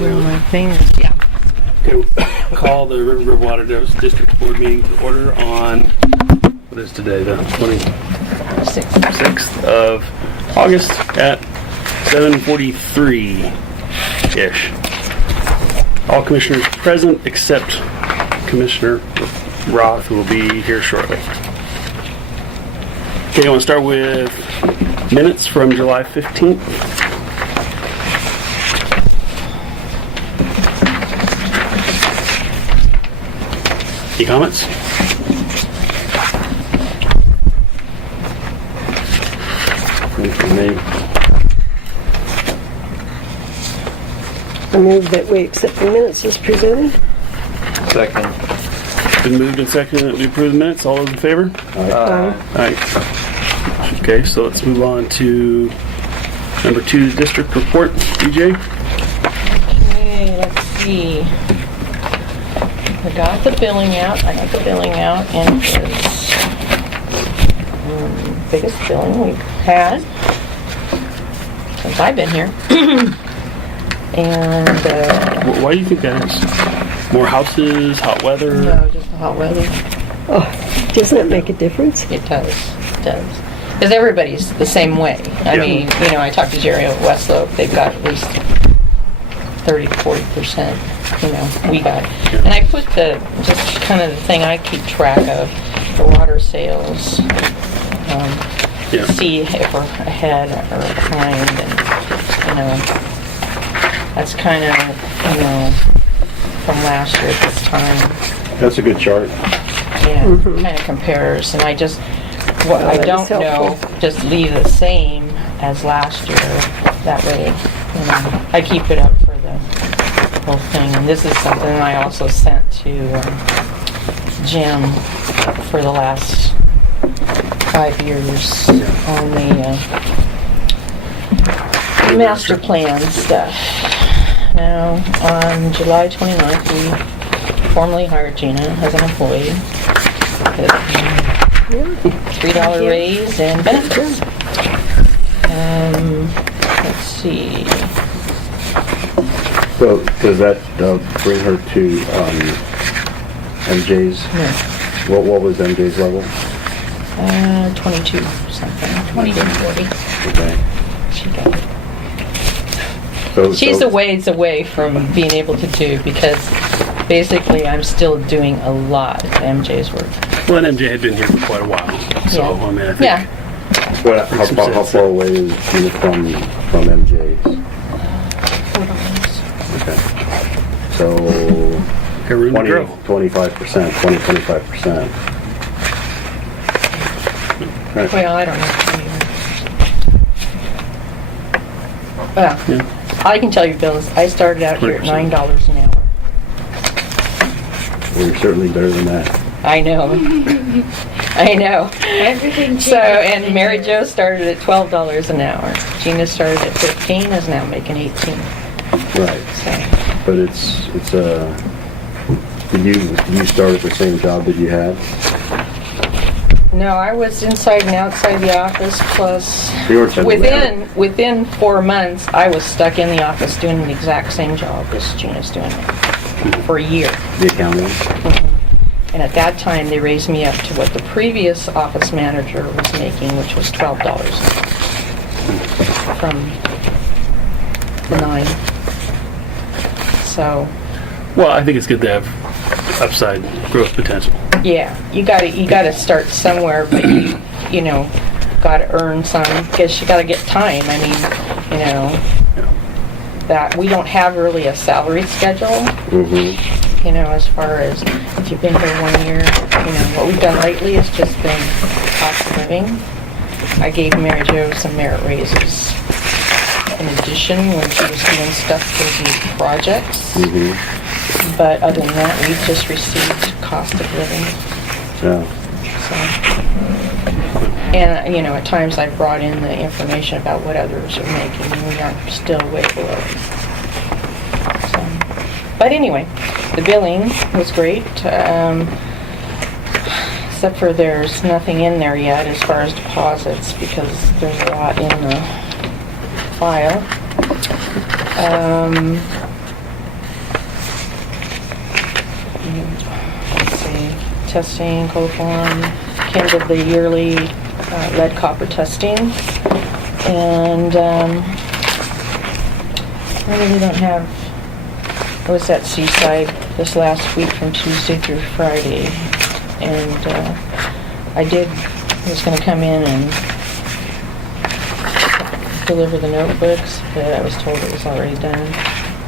Where my thing is, yeah. Okay, call the Rivergrove Water District Board meeting to order on, what is today, the 26th of August at 7:43-ish. All commissioners present except Commissioner Roth, who will be here shortly. Okay, I want to start with minutes from July 15th. Any comments? From me. I move that we accept the minutes as presented. Second. Been moved and seconded that we approve the minutes. All those in favor? Aye. Okay, so let's move on to number 2, district report. DJ? Okay, let's see. I got the billing out. And it was biggest billing we've had since I've been here. And Why do you think that is? More houses, hot weather? no, just the hot weather. Oh, doesn't that make a difference? It does. Because everybody's the same way. I mean, I talked to Jerry at Westlope. They've got at least 30 to 40%. We got. And I put just kind of the thing I keep track of, the water sales. See if we're ahead or behind, and that's kind of from last year at this time. That's a good chart. Yeah, kind of compares, and I don't know, just leave the same as last year. That way, I keep it up for the whole thing. And this is something I also sent to Jim for the last 5 years on the master plan stuff. Now, on July 29th, we formally hired Gina as an employee. $3 raise and benefits. Let's see. So does that bring her to MJ's? No. What was MJ's level? 22 something. 22.40. Okay. She got it. So, She's a ways away from being able to do, because basically I'm still doing a lot of MJ's work. Well, and MJ had been here for quite a while, so I mean, I think. How far away is Gina from MJ's? Okay. So 25%. Right. Well, I don't know. Well, all I can tell you, Bill, is I started out here at $9 an hour. Well, you're certainly better than that. I know. I know. Everything So, and Mary Jo started at $12 an hour. Gina started at 15, is now making 18. Right. So, But did you start at the same job that you had? no, I was inside and outside the office, plus You were temporary. within 4 months, I was stuck in the office doing the exact same job as Gina's doing for a year. The accounting? And at that time, they raised me up to what the previous office manager was making, which was $12 from the 9. So, Well, I think it's good to have upside growth potential. yeah, you gotta start somewhere, but you gotta earn some, because you gotta get time. I mean, that we don't have really a salary schedule. Mm-hmm. As far as if you've been here 1 year, what we've done lately has just been cost of living. I gave Mary Jo some merit raises in addition when she was doing stuff for these projects. Mm-hmm. But other than that, we've just received cost of living. Yeah. So, and at times I've brought in the information about what others are making, and we are still way below. So, but anyway, the billing was great, except for there's nothing in there yet as far as deposits, because there's a lot in the file. let's see, testing, coliform, Kim did the yearly lead copper testing, and I really don't have. I was at Seaside this last week from Tuesday through Friday, and I was going to come in and deliver the notebooks, but I was told it was already done.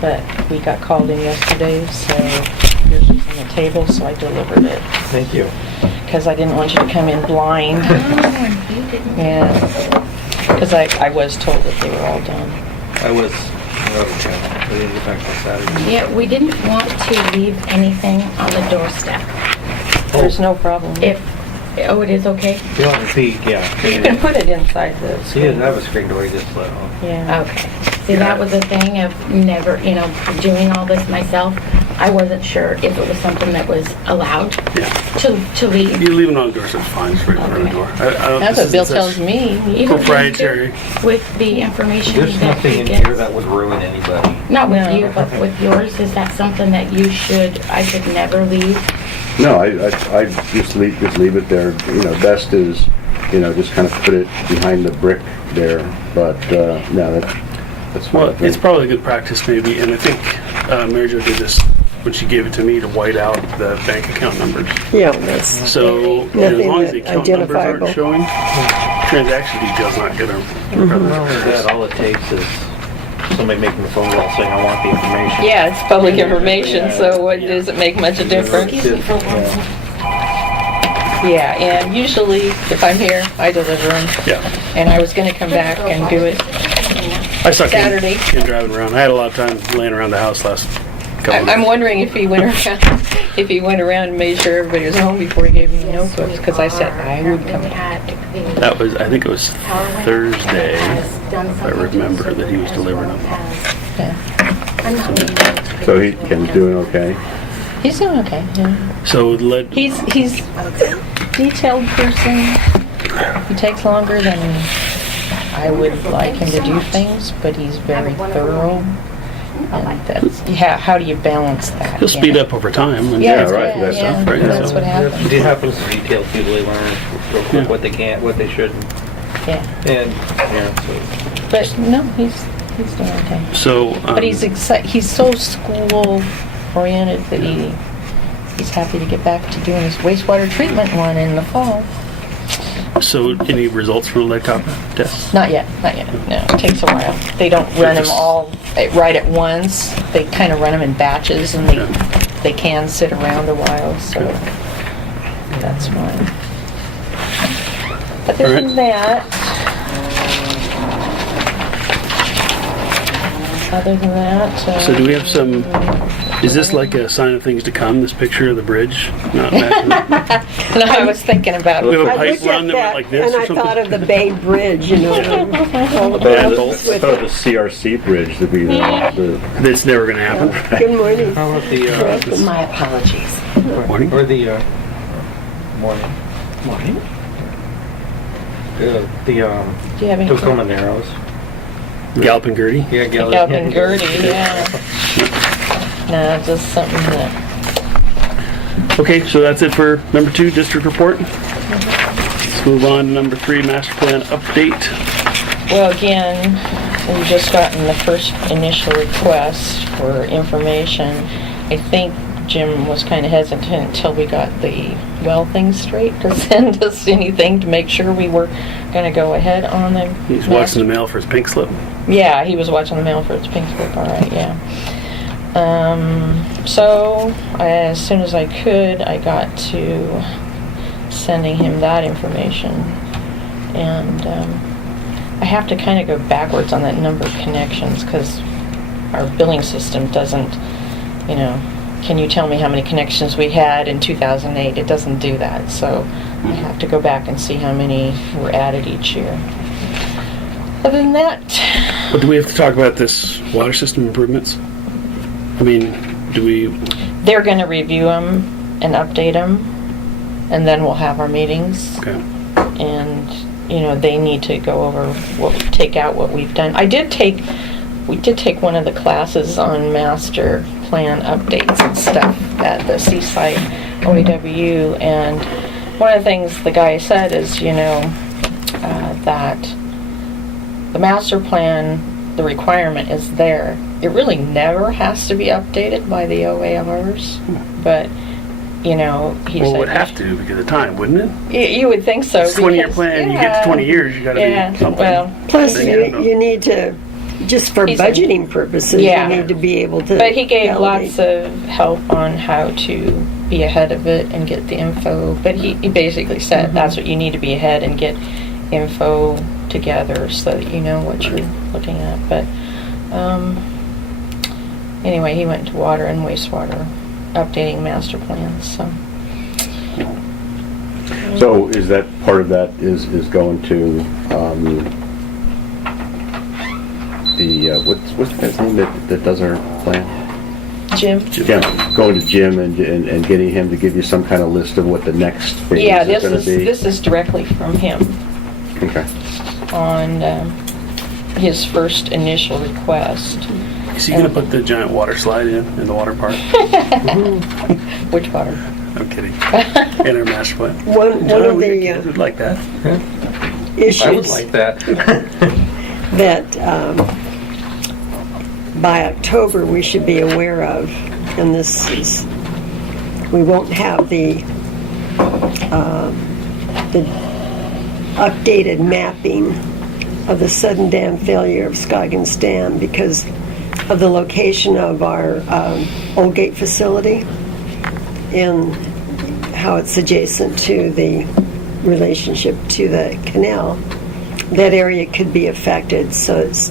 But we got called in yesterday, so yours was on the table, so I delivered it. Thank you. Because I didn't want you to come in blind. You didn't. Yeah. Because I was told that they were all done. I was, we didn't get back till Saturday. Yeah, we didn't want to leave anything on the doorstep. There's no problem. It is okay? If you want to peek, yeah. You can put it inside the He screen. didn't have a screen door, he just let on. Yeah. Okay. See, that was the thing of never, doing all this myself. I wasn't sure if it was something that was allowed Yeah. to leave. You leave it on the door, so it's fine, it's right on the Okay. door. I don't, That's this what Bill isn't tells such me. Even Proprietary. With the information There's that nothing he in gets. here that would ruin anybody. Not with No. you, but with yours, is that something that I should never leave? No, I just leave it there. Best is, just kind of put it behind the brick there. But, no, that's Well, fine. it's probably a good practice maybe, and I think Mary Jo did this when she gave it to me to white out the bank account numbers. Yeah, that's, So as Nothing long as the account numbers identifiable. aren't showing, transaction details not gonna. Not only that, all it takes is somebody making a phone call saying, I want the information. Yeah, it's public information, so what does it make much a difference? Excuse me for one second. Yeah, and usually if I'm here, I deliver them. Yeah. And I was going to come back and do it. I suck Saturday. in driving around. I had a lot of time laying around the house last couple of I'm days. wondering if he went around and made sure everybody was home before he gave me the notebooks, because I said I would come back. That was, I think it was Thursday, if I remember, that he was delivering them. Yeah. So he's doing okay? He's doing okay, yeah. So lead, He's detailed person. He takes longer than I would like him to do things, but he's very thorough. And that's, yeah, how do you balance that? he'll speed up over time. And Yeah, right, yeah, that's yeah, right, that's so- what happens. It happens to detail people, they learn real quick Yeah. what they can't, what they shouldn't. Yeah, And, so. but no, he's doing okay. So, But he's so school oriented that he's happy to get back to doing his wastewater treatment one in the fall. so any results from the lead copper test? Not yet. No, it takes a while. They don't run them all right at once. They kind of run them in batches, and they can sit around a while, so that's fine. Other All right. than that, So do we have some, is this like a sign of things to come, this picture of the bridge? Not matching? No, I was thinking about We have it. a I pipe looked run at that went that like this and or I something? thought of the Bay Bridge, all the Yeah, bolts with the it. CRC bridge that we, That's never gonna happen. Good morning. How about My apologies. Morning. or the, morning. Morning. The, Do you have any? Tacoma Narrows. Galloping Gertie? Yeah, Galloping Gertie, yeah. No, just something that, Okay, so that's it for number 2, district report. Let's move on to number 3, master plan update. well, again, we've just gotten the first initial request for information. I think Jim was kind of hesitant until we got the well thing straight to send us anything to make sure we were going to go ahead on the He's master. watching the mail for his pink slip. Yeah, he was watching the mail for its pink slip, all right, yeah. So, as soon as I could, I got to sending him that information. And I have to kind of go backwards on that number of connections, because our billing system doesn't, can you tell me how many connections we had in 2008? It doesn't do that, so I have to go back and see how many were added each year. Other than that, But do we have to talk about this water system improvements? I mean, do we, they're going to review them and update them, and then we'll have our meetings. okay. And they need to go over take out what we've done. We did take one of the classes on master plan updates and stuff at the Seaside OAW, and one of the things the guy said is, that the master plan, the requirement is there. It really never has to be updated by the OARs, but he Well, said it would have to because of time, wouldn't it? you would think so. It's a 20-year because- plan. You get to 20 years, you got to Yeah, do something. well, Plus, Then you need to, just for He said- budgeting purposes, Yeah. you need to be able to. but he gave validate. lots of help on how to be ahead of it and get the info. But he basically said that's what you need to be ahead and get info together so that you know what you're looking at. But anyway, he went to water and wastewater, updating master plans. So is that, part of that is going to, what's the guy's name that does our plan? Jim? Yeah, going to Jim and getting him to give you some kind of list of what the next phase Yeah, is gonna be? this is directly from him Okay. on his first initial request. Is he going to put the giant water slide in the water park? Which water? I'm kidding. In our master plan. One of Kids the would like that. issues. I would like that. that by October we should be aware of, and this is, we won't have the updated mapping of the sudden dam failure of Scoggins Dam because of the location of our Old Gate facility and how it's adjacent to the relationship to the canal. That area could be affected, so it's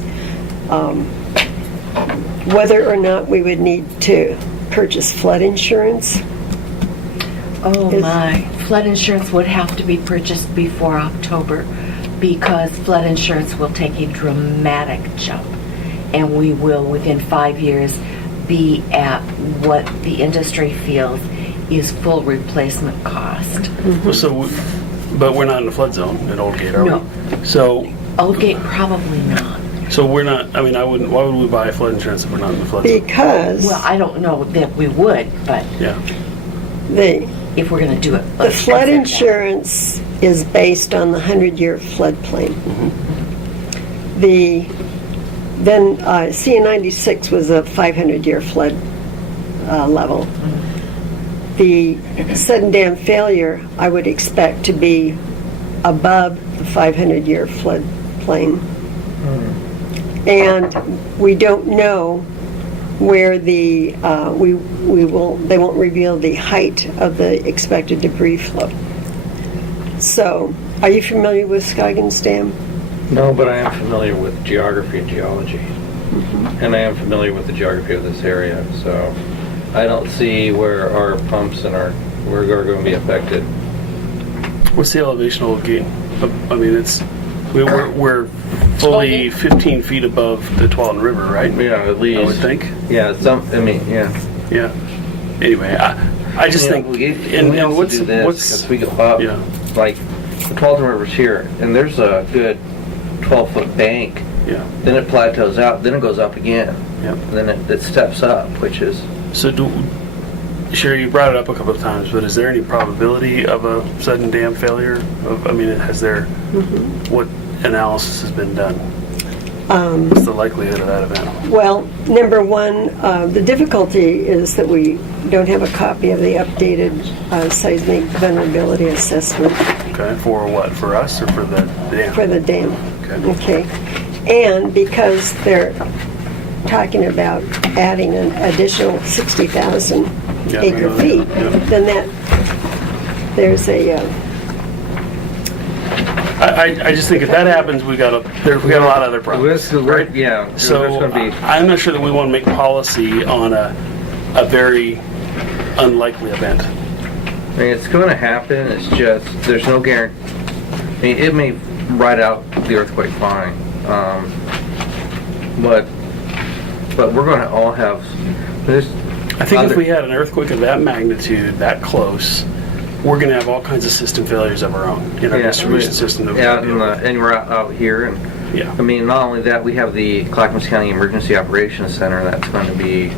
whether or not we would need to purchase flood insurance. Oh Is- my, flood insurance would have to be purchased before October because flood insurance will take a dramatic jump and we will within 5 years be at what the industry feels is full replacement cost. But we're not in the flood zone in Old Gate, are No. we? So Oldgate probably not. we're not, I wouldn't, why would we buy flood insurance if we're not in the flood zone? Because Well, I don't know that we would, but Yeah. the if we're going to do it, the let's flood consider that. insurance is based on the 100-year floodplain. Then CN96 was a 500-year flood level. The sudden dam failure, I would expect to be above the 500-year floodplain. And we don't know where the they won't reveal the height of the expected debris flow. So, are you familiar with Scoggins Dam? No, but I am familiar with geography and geology. And I am familiar with the geography of this area, so I don't see where our pumps and we're going to be affected. What's the elevation of Old Gate? We're fully 15 feet above the Tualatin River, right? Yeah, at least. I would think. Yeah, yeah. Yeah. Anyway, I just think, and what's we go up, yeah. like the Tualatin River's here, and there's a good 12-foot bank. Yeah. Then it plateaus out. Then it goes up again. Yeah. And then it steps up, which is So Sherry, you brought it up a couple of times, but is there any probability of a sudden dam failure? What analysis has been done? What's the likelihood of that event? Well, number one, the difficulty is that we don't have a copy of the updated seismic vulnerability assessment Okay, for what? For us or for the dam? for the dam. Okay. And because they're talking about adding an additional 60,000 Yeah, acre feet, yeah. then there's a, I just think if that happens, we got a lot of other problems. Right? yeah. So there's going to be. I'm not sure that we want to make policy on a very unlikely event. I mean, it's going to happen. It's just there's no guarantee. I mean, it may ride out the earthquake fine, but we're going to all have. I think if we had an earthquake of that magnitude, that close, we're going to have all kinds of system failures of our own in our distribution system. That and we're out here, and yeah. I mean, not only that, we have the Clackamas County Emergency Operations Center that's going to be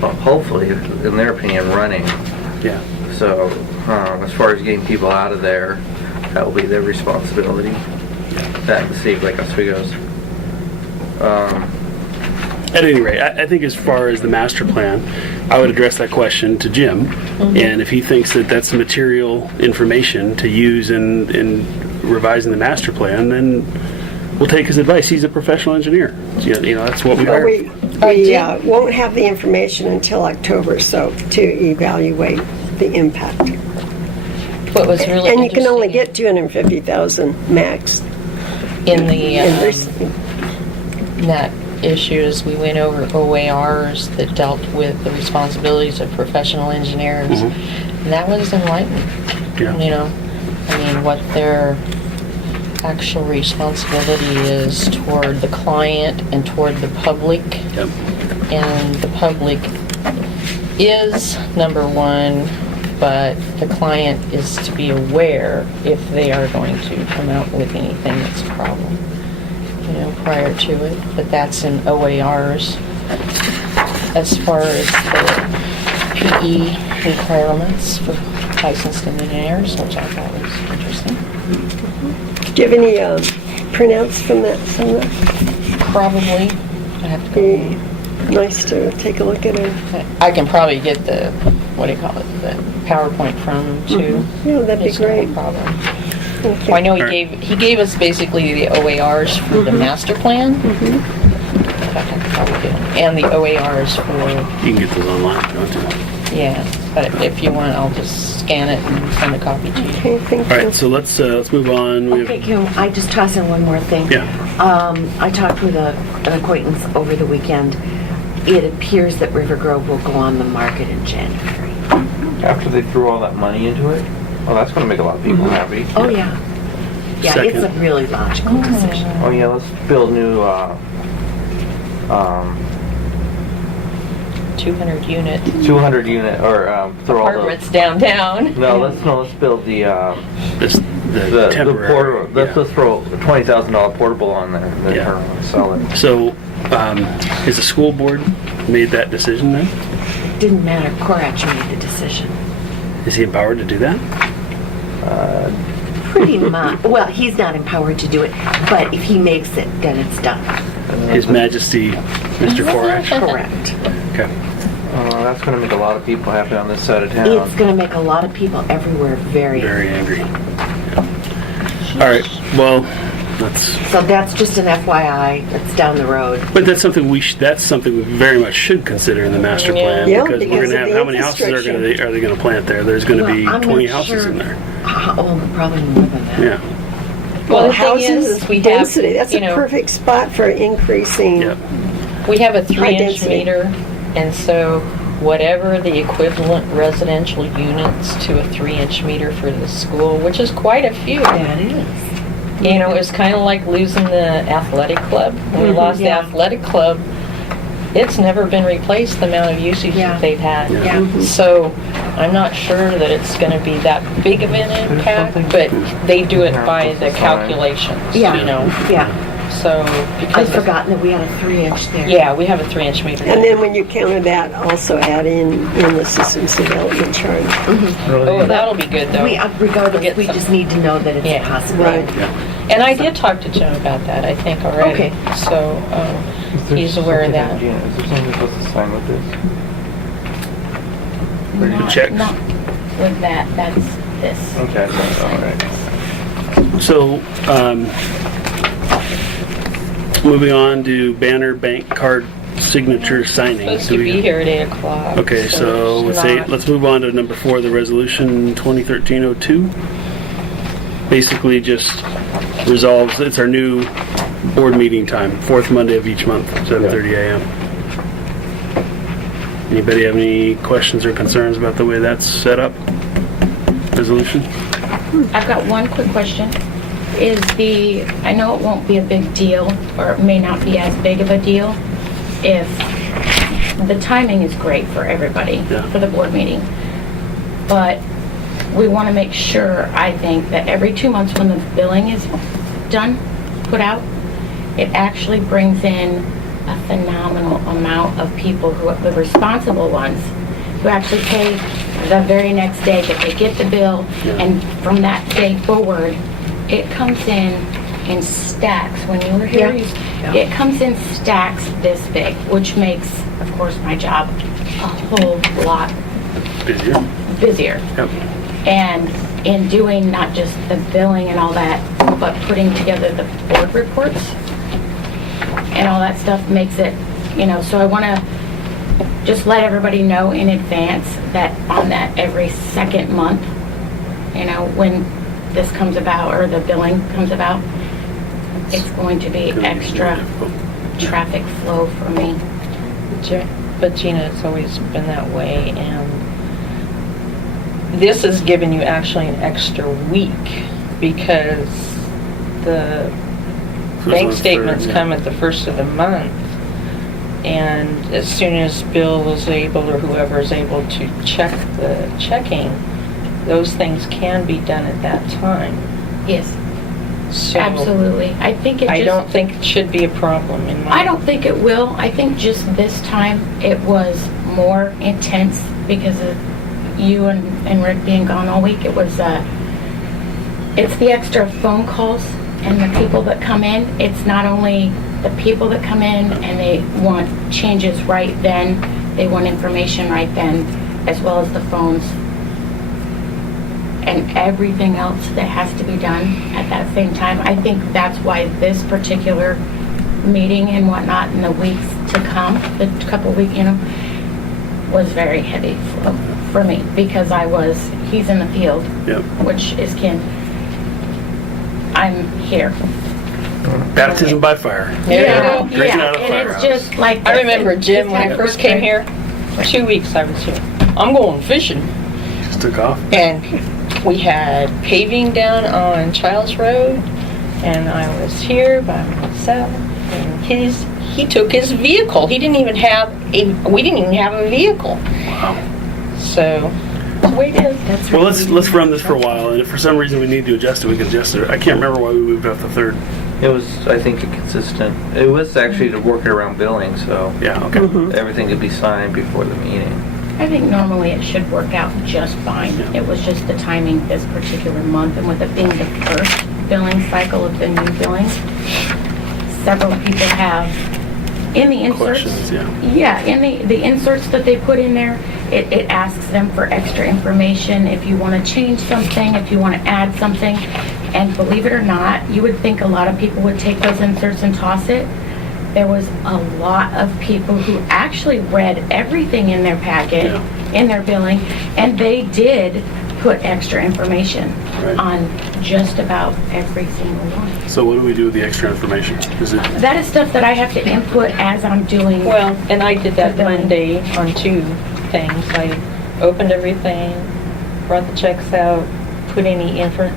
hopefully, in their opinion, running. Yeah. So, as far as getting people out of there, that will be their responsibility. That and see like Oswego's. At any rate, I think as far as the master plan, I would address that question to Jim, and if he thinks that that's material information to use in revising the master plan, then we'll take his advice. He's a professional engineer. You know that's what we But hired. we won't have the information until October, so to evaluate the impact. What was really And you can only interesting get 250,000 max in the in this. that issues, we went over OARs that dealt with the responsibilities of professional engineers, and that was enlightening. Yeah. You know, I mean, what their actual responsibility is toward the client and toward the public. Yep. And the public is number one, but the client is to be aware if they are going to come out with anything that's a problem, you know, prior to it. But that's in OARs. As far as the PE requirements for licensed engineers, which I thought was interesting. Do you have any printouts from that, Sandra? Probably, I have to go. Be nice to take a look at it. I can probably get the, what do you call it, the PowerPoint from them too. Yeah, that'd be It's not a great. problem. Thank you. Well, I know he gave us basically the OARs for the master plan. In fact, I could probably get them. And the OARs for, You can get those online if you want to. yeah, but if you want, I'll just scan it and send a copy to you. Okay, thank All you. right, so let's move on. We Okay, have, can I just toss in one more thing? Yeah. I talked with an acquaintance over the weekend. It appears that Rivergrove will go on the market in January. After they threw all that money into it, well, that's going to make a lot of people happy. Oh, yeah. Yeah, it's a Second. really logical decision. Oh yeah, let's build new 200 unit 200 unit or throw all apartments downtown. the. No, let's build the the temporary. portable. Let's yeah. just throw a $20,000 portable on there and then Yeah. turn around and sell it. So, has the school board made that decision then? Didn't matter. Korach made the decision. Is he empowered to do that? Pretty much. Well, he's not empowered to do it, but if he makes it, then it's done. His Majesty, Mr. Korach? Correct. Okay. That's going to make a lot of people happy on this side of town. It's going to make a lot of people everywhere very. Very angry. All right, well, So that's just an FYI. It's down the road. but that's something that's something we very much should consider in the master plan Yeah, because we're because going to of have, the how many houses are they going to plant there? There's going to be Well, I'm 20 not houses sure. in there. Oh, probably more than that. Yeah. Well, the thing houses is, we have, density, that's you a know, perfect spot for increasing. Yep. we have a High 3-inch density. meter, and so whatever the equivalent residential units to a 3-inch meter for the school, which is quite a few. That is. You know, it was kind of like losing the athletic club. When we lost yeah. the athletic club, it's never been replaced, the amount of usage Yeah. that they've had. Yeah. So I'm not sure that it's going to be that big of an impact, but they do it by the calculations, Yeah. you know. Yeah. So I'd because forgotten that we had a 3-inch there. yeah, we have a 3-inch meter. And then when you counter that, also add in the systems development charge. Oh, that'll be good though. Regardless, Get we some- just need to know that it's Yeah. a possibility. Right. And I did talk to Jim about that, I think, already. Okay. So he's aware of that. Is there something we're supposed to sign with this? Not- Checks. Not with that, that's this. Okay, all right. So, moving on to banner bank card signature signing. Supposed Do to we- be here at 8 o'clock. Okay, so it's not- let's move on to number 4, the resolution 2013-02. Basically just resolves, it's our new board meeting time, 4th Monday of each month, 7:30 a.m. Anybody have any questions or concerns about the way that's set up? Resolution? I've got one quick question. I know it won't be a big deal, or it may not be as big of a deal, if the timing is great for everybody, Yeah. for the board meeting. But we want to make sure, I think, that every 2 months when the billing is done, put out, it actually brings in a phenomenal amount of people who are the responsible ones who actually pay the very next day that they get the bill, and from that day forward, it comes in stacks. When you were here, it comes in stacks this big, which makes, of course, my job a whole lot busier. Yep. And in doing not just the billing and all that, but putting together the board reports and all that stuff makes it, so I want to just let everybody know in advance that on that every second month, when this comes about or the billing comes about, it's going to be extra traffic flow for me. But Gina, it's always been that way, and this has given you actually an extra week because the bank statements come at the first of the month, and as soon as Bill is able or whoever is able to check the checking, those things can be done at that time. Yes, So absolutely. I think I don't think it should be a problem in my... I don't think it will. I think just this time it was more intense because of you and Rick being gone all week. It was, it's the extra phone calls and the people that come in. It's not only the people that come in and they want changes right then, they want information right then, as well as the phones and everything else that has to be done at that same time. I think that's why this particular meeting and whatnot in the weeks to come, the couple weeks, was very heavy for me because he's in the field, which is I'm here. Baptism by fire. Yeah, Drinking out of a fire and it's just like I remember, Jim, when I first came here, 2 weeks I was here. I'm going fishing. Just took off. And we had paving down on Childs Road, and I was here by myself, and he took his vehicle. We didn't even have a vehicle. Wow. So, that's the way it is. Well, let's run this for a while, and if for some reason we need to adjust it, we can adjust it. I can't remember why we moved up the third. It was, I think, consistent. It was actually to work it around billing, so Yeah, okay. everything could be signed before the meeting. I think normally it should work out just fine. It was just the timing this particular month, and with it being the first billing cycle of the new billing, several people have in the inserts. Questions, in the inserts that they put in there, it asks them for extra information if you want to change something, if you want to add something. And believe it or not, you would think a lot of people would take those inserts and toss it. There was a lot of people who actually read everything in their packet, in their billing, and they did put extra information on just about every single one. So what do we do with the extra information? That is stuff that I have to input as I'm doing. Well, and I did that Monday on 2 things. I opened everything, brought the checks out, put any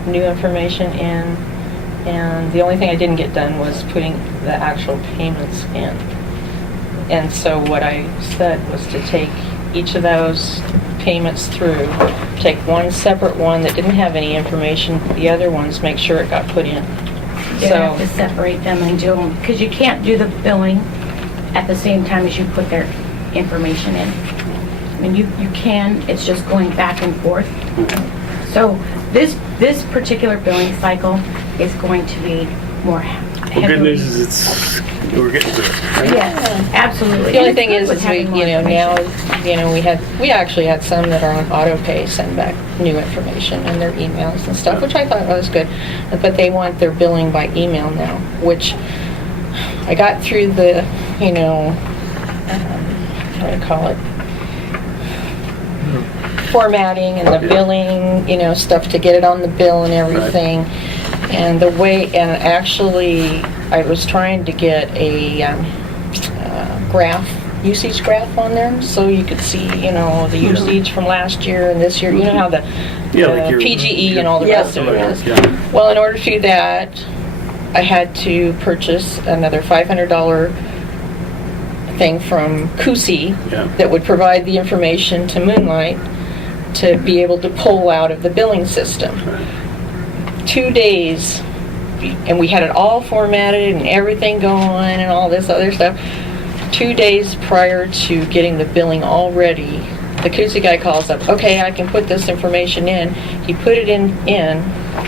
new information in, and the only thing I didn't get done was putting the actual payments in. And so what I said was to take each of those payments through, take one separate one that didn't have any information, the other ones make sure it got put in. You have to separate them and do them, because you can't do the billing at the same time as you put their information in. I mean, you can, it's just going back and forth. So this particular billing cycle is going to be more heavily. Well, good news is we're getting to it. Right? Yes, absolutely. The only thing is we actually had some that are on auto pay send back new information and their emails and stuff, which I thought was good. But they want their billing by email now, which I got through the, what do I call it? Formatting and the billing, stuff to get it on the bill and everything. And actually, I was trying to get a usage graph on there, so you could see, the usage from last year and this year. You know how the PGE and all the rest of it is. Well, in order to do that, I had to purchase another $500 thing from Kusi that would provide the information to Moonlight to be able to pull out of the billing system. 2 days, and we had it all formatted and everything going and all this other stuff. 2 days prior to getting the billing all ready, the koozie guy calls up, okay, I can put this information in. He put it in,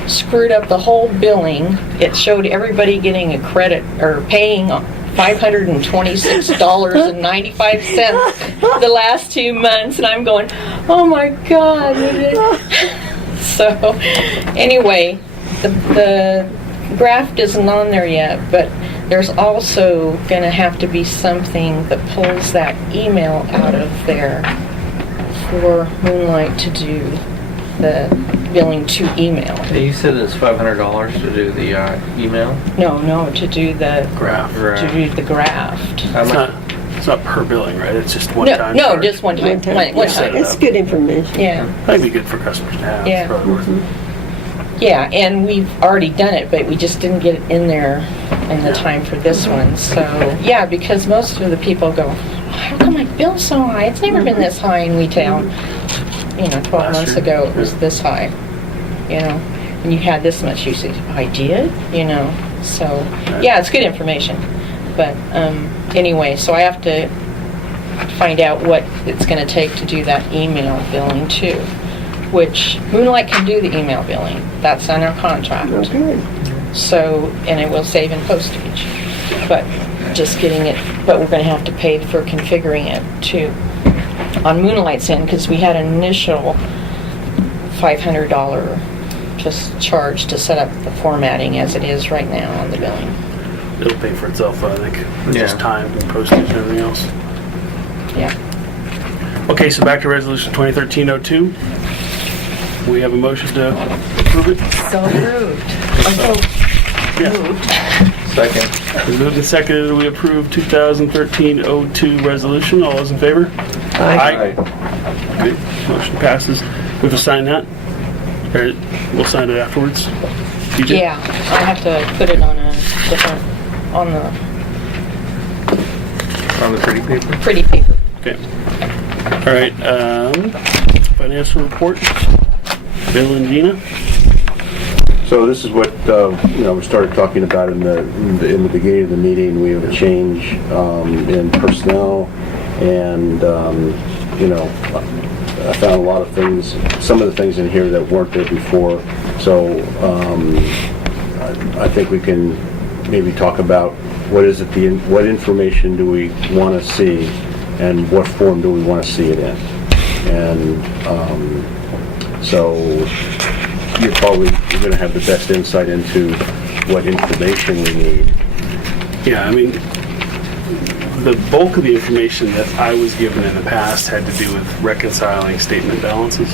screwed up the whole billing. It showed everybody getting a credit or paying $526.95 the last 2 months, and I'm going, oh my God. So anyway, the graft isn't on there yet, but there's also going to have to be something that pulls that email out of there for Moonlight to do the billing to email. You said it's $500 to do the email? No, to do the Graft. to do the graft. How much? It's not per billing, right? It's just one No, time. no, charge. just one time. One time. It's good information. Yeah. That'd be good for customers to have. Yeah. It's probably worth it. Yeah, and we've already done it, but we just didn't get it in there in the time for this one. So, yeah, because most of the people go, how come my bill's so high? It's never been this high in Weetown. 12 Last months year. ago it was this high, and you had this much usage. I did, so, yeah, it's good information. But anyway, so I have to find out what it's going to take to do that email billing too, which Moonlight can do the email billing. That's on our contract. Oh, good. So, and it will save in postage. But just getting it, but we're going to have to pay for configuring it too on Moonlight's end, because we had an initial $500 just charge to set up the formatting as it is right now on the billing. It'll pay for itself, I think. With Yeah. just time and postage and everything else. Yeah. Okay, so back to resolution 2013-02. We have a motion to approve it. So moved. Yeah. Second. We moved and seconded. We approve 2013-02 resolution. All those in favor? Aye. Okay, motion passes. We have to sign that? Or we'll sign it afterwards? DJ? Yeah, I have to put it on a different, on the On the pretty paper? pretty paper. Okay. All right, financial report. Bill and Gina? So this is what, we started talking about in the beginning of the meeting. We have a change in personnel, and, I found a lot of things, some of the things in here that weren't there before. So I think we can maybe talk about what is it, what information do we want to see, and what form do we want to see it in. And so you're going to have the best insight into what information we need. Yeah, I mean, the bulk of the information that I was given in the past had to do with reconciling statement balances.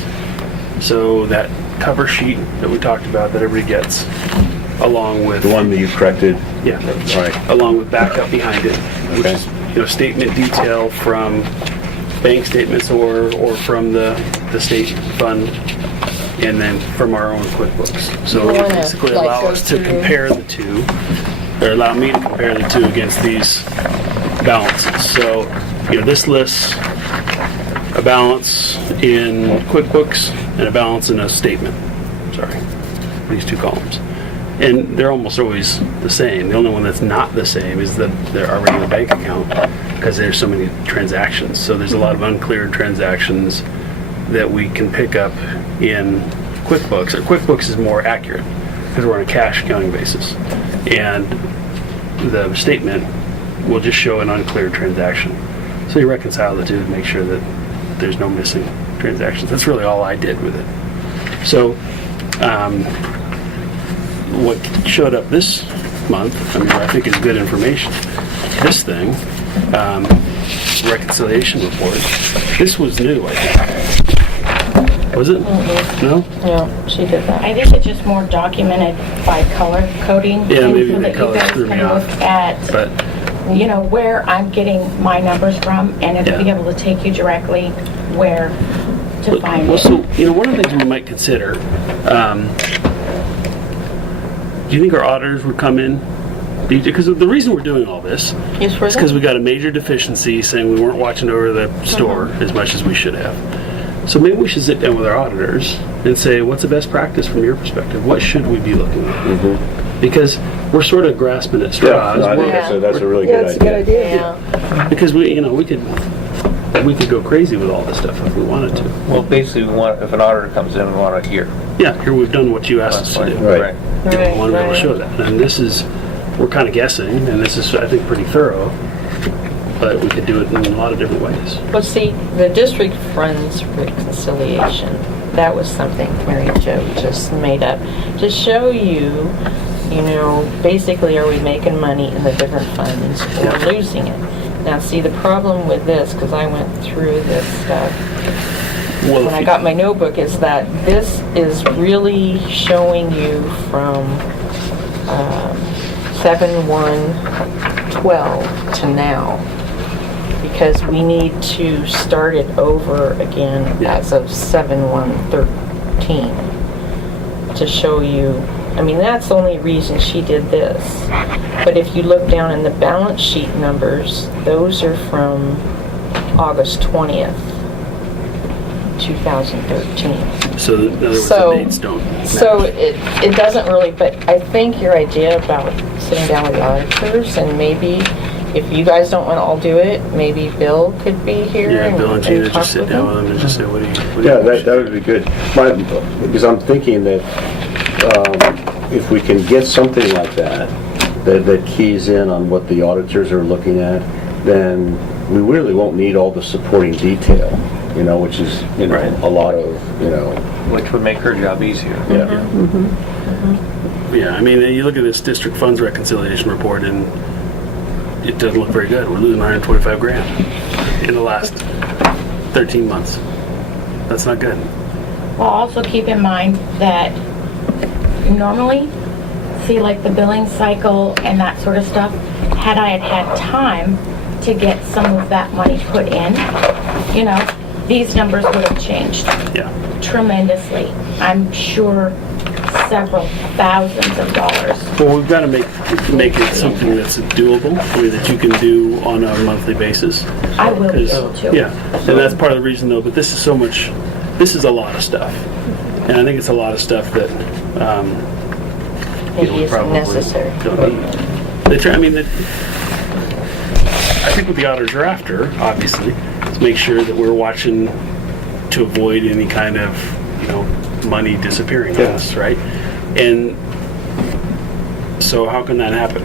So that cover sheet that we talked about that everybody gets, along with... The one that you corrected? Yeah, Right. along with backup behind it, which Okay. is, statement detail from bank statements or from the state fund, and then from our own QuickBooks. So You it wanna, basically like, allow go us to through- compare the two, or allow me to compare the two against these balances. So, this lists a balance in QuickBooks and a balance in a statement. Sorry, these two columns. And they're almost always the same. The only one that's not the same is their regular bank account, because there's so many transactions. So there's a lot of uncleared transactions that we can pick up in QuickBooks. Or QuickBooks is more accurate because we're on a cash accounting basis. And the statement will just show an uncleared transaction. So you reconcile the two to make sure that there's no missing transactions. That's really all I did with it. So what showed up this month, I think is good information. This thing, reconciliation report, this was new, I think. Was it? No? No, she did that. I think it's just more documented by color coding. Yeah, and maybe so the that you colors guys threw me can off. look at, But where I'm getting my numbers from, and it'll be Yeah. able to take you directly where to find well, it. so one of the things we might consider. Do you think our auditors would come in? Because the reason we're doing all this Use for is because we got a major deficiency saying we weren't watching over the store as much as we should have. So maybe we should sit down with our auditors and say, what's the best practice from your perspective? What should we be looking at? because we're sort of grasping at straws. Yeah, no, I think Yeah. that's a really Yeah, good it's a good idea. idea. Yeah. Because we could go crazy with all this stuff if we wanted to. Well, basically, we want, if an auditor comes in, we want a year. Yeah, here we've done what you asked us to do. Right. And we want to be able to Right. show that. And this is, we're kind of guessing, and this is, I think, pretty thorough, but we could do it in a lot of different ways. Well, see, the district funds reconciliation, that was something Mary Jo just made up to show you, basically, are we making money in the different funds or Yeah. losing it? Now, see, the problem with this, because I went through this stuff Well, when I got my notebook, is that this is really showing you from 7/1/12 to now, because we need to start it over again as of 7/1/13 to show you. I mean, that's the only reason she did this. But if you look down in the balance sheet numbers, those are from August 20th, 2013. So in other words, So- the dates don't So match. it doesn't really, but I think your idea about sitting down with the auditors, and maybe if you guys don't want to all do it, maybe Bill could be here. Yeah, Bill and Gina talk just sit down with them and just say, what do you Yeah, wish?" that would be good. Because I'm thinking that if we can get something like that keys in on what the auditors are looking at, then we really won't need all the supporting detail, which is, Right. a lot of, Which would make her job easier. yeah. Yeah, I mean, you look at this district funds reconciliation report, and it doesn't look very good. We're losing 125 grand in the last 13 months. That's not good. Well, also keep in mind that normally, see, like the billing cycle and that sort of stuff, had I had time to get some of that money put in, these numbers would have changed Yeah. tremendously. I'm sure several thousands of dollars. Well, we've got to make it something that's doable, I mean, that you can do on a monthly basis. I will be 'Cause- able to. Yeah, and that's part of the reason though, but this is a lot of stuff. And I think it's a lot of stuff that, Maybe we it's probably necessary. don't need. I think what the auditors are after, obviously, is make sure that we're watching to avoid any kind of, money disappearing on us, right? And so how can that happen?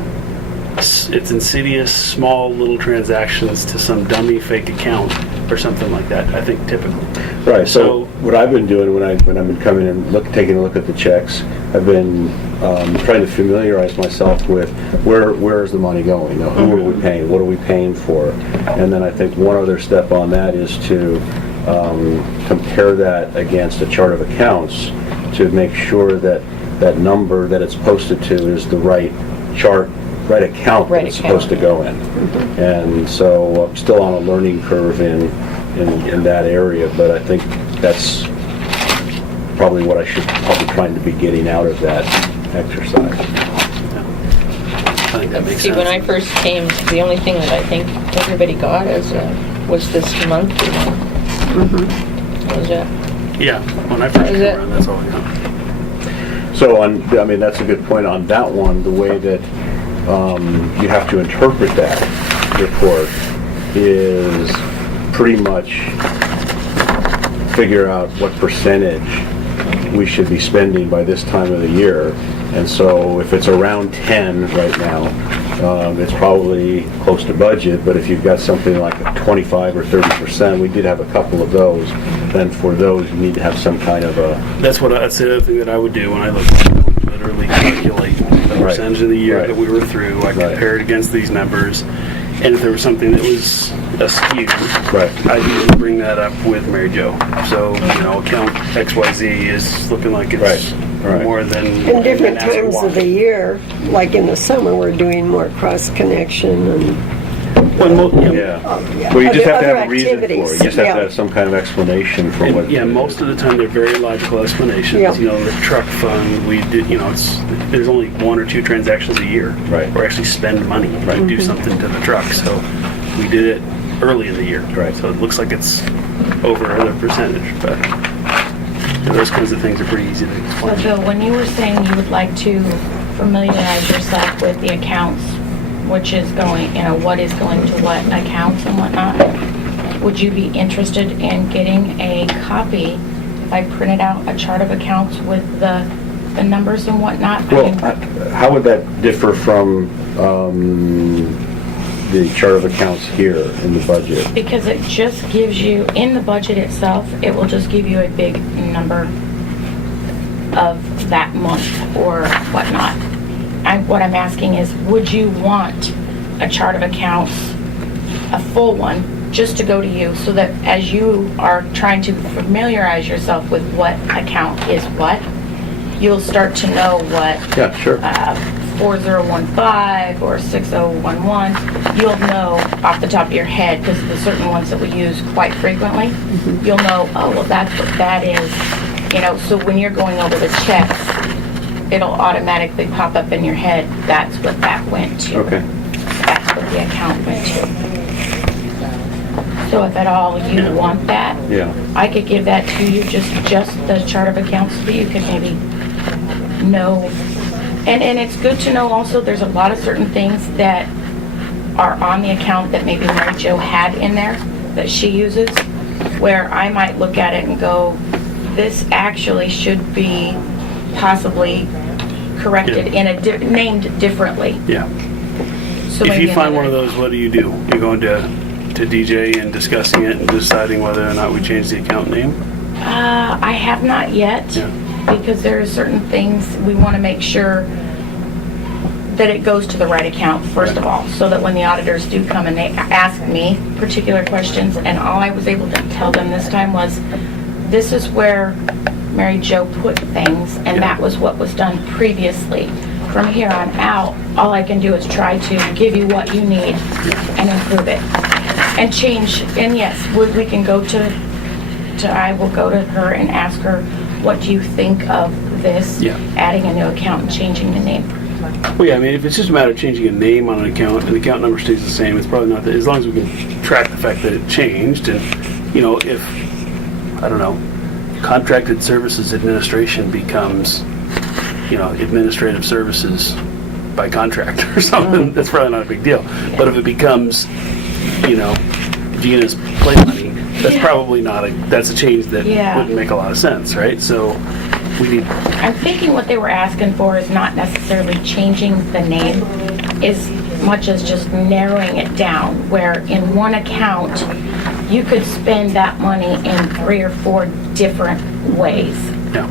It's insidious, small little transactions to some dummy fake account or something like that, I think typically. Right, so So- what I've been doing when I've been coming and taking a look at the checks, I've been trying to familiarize myself with where is the money going? Who are we paying? What are we paying for? And then I think one other step on that is to compare that against a chart of accounts to make sure that that number that it's posted to is the right chart, right account that Right it's supposed to go in. And so I'm still on a learning curve in that area, but I think that's probably what I should probably trying to be getting out of that exercise. I think that makes See, sense. when I first came, the only thing that I think everybody got was this monthly one. Was it? Yeah, when I first Is came it- around, that's all I got. So that's a good point on that one. The way that you have to interpret that report is pretty much figure out what percentage we should be spending by this time of the year. And so if it's around 10 right now, it's probably close to budget, but if you've got something like a 25 or 30%, we did have a couple of those, then for those you need to have some kind of a... That's the other thing that I would do when I look at it. I would literally calculate the Right. percentage of the year Right. that we were through. I Right. compare it against these numbers. And if there was something that was askew, Right. I'd usually bring that up with Mary Jo. So, account XYZ is looking like it's Right. more than... In different and ask times why. of the year, like in the summer, we're doing more cross-connection and Yeah. Well, you just have to other have a reason for it. You activities, just have yeah. to have some kind of explanation for And, what... yeah, most of the time they're very logical explanations. Yeah. The truck fund, we did, there's only one or two transactions a year. Right. Or actually spend money to do something to the truck. So we did it early in the year. Right. So it looks like it's over the percentage, but those kinds of things are pretty easy to So explain. Bill, when you were saying you would like to familiarize yourself with the accounts, which is going, what is going to what accounts and whatnot, would you be interested in getting a copy if I printed out a chart of accounts with the numbers and whatnot? Well, how would that differ from the chart of accounts here in the budget? Because it just gives you, in the budget itself, it will just give you a big number of that month or whatnot. What I'm asking is, would you want a chart of accounts, a full one, just to go to you, so that as you are trying to familiarize yourself with what account is what, you'll start to know what Yeah, sure. 4015 or 6011, you'll know off the top of your head, because the certain ones that we use quite frequently, you'll know, oh, well, that's what that is. So when you're going over the checks, it'll automatically pop up in your head, that's what that went to. Okay. That's what the account went to. So if at all you want that, Yeah. I could give that to you, just the chart of accounts, so you could maybe know. And it's good to know also, there's a lot of certain things that are on the account that maybe Mary Jo had in there that she uses, where I might look at it and go, this actually should be possibly corrected in a named differently. Yeah. So If maybe you find one of another- those, what do? You're going to DJ and discussing it and deciding whether or not we change the account name? I have not yet, Yeah. because there are certain things we want to make sure that it goes to the right account, first of all, so that when the auditors do come and they ask me particular questions, and all I was able to tell them this time was, this is where Mary Jo put things, and that was what was done previously. From here on out, all I can do is try to give you what you need and improve it. And change, and yes, we can go I will go to her and ask her, what do you think of this? Yeah. Adding a new account and changing the name. Well, yeah, I mean, if it's just a matter of changing a name on an account and the account number stays the same, it's probably not that, as long as we can track the fact that it changed. And, if, I don't know, contracted services administration becomes, administrative services by contract or something, that's probably not a big deal. But if it becomes, Gina's play money, that's probably not that's a change that wouldn't make a lot of sense, right? So we need... I'm thinking what they were asking for is not necessarily changing the name as much as just narrowing it down, where in one account, you could spend that money in 3 or 4 different ways,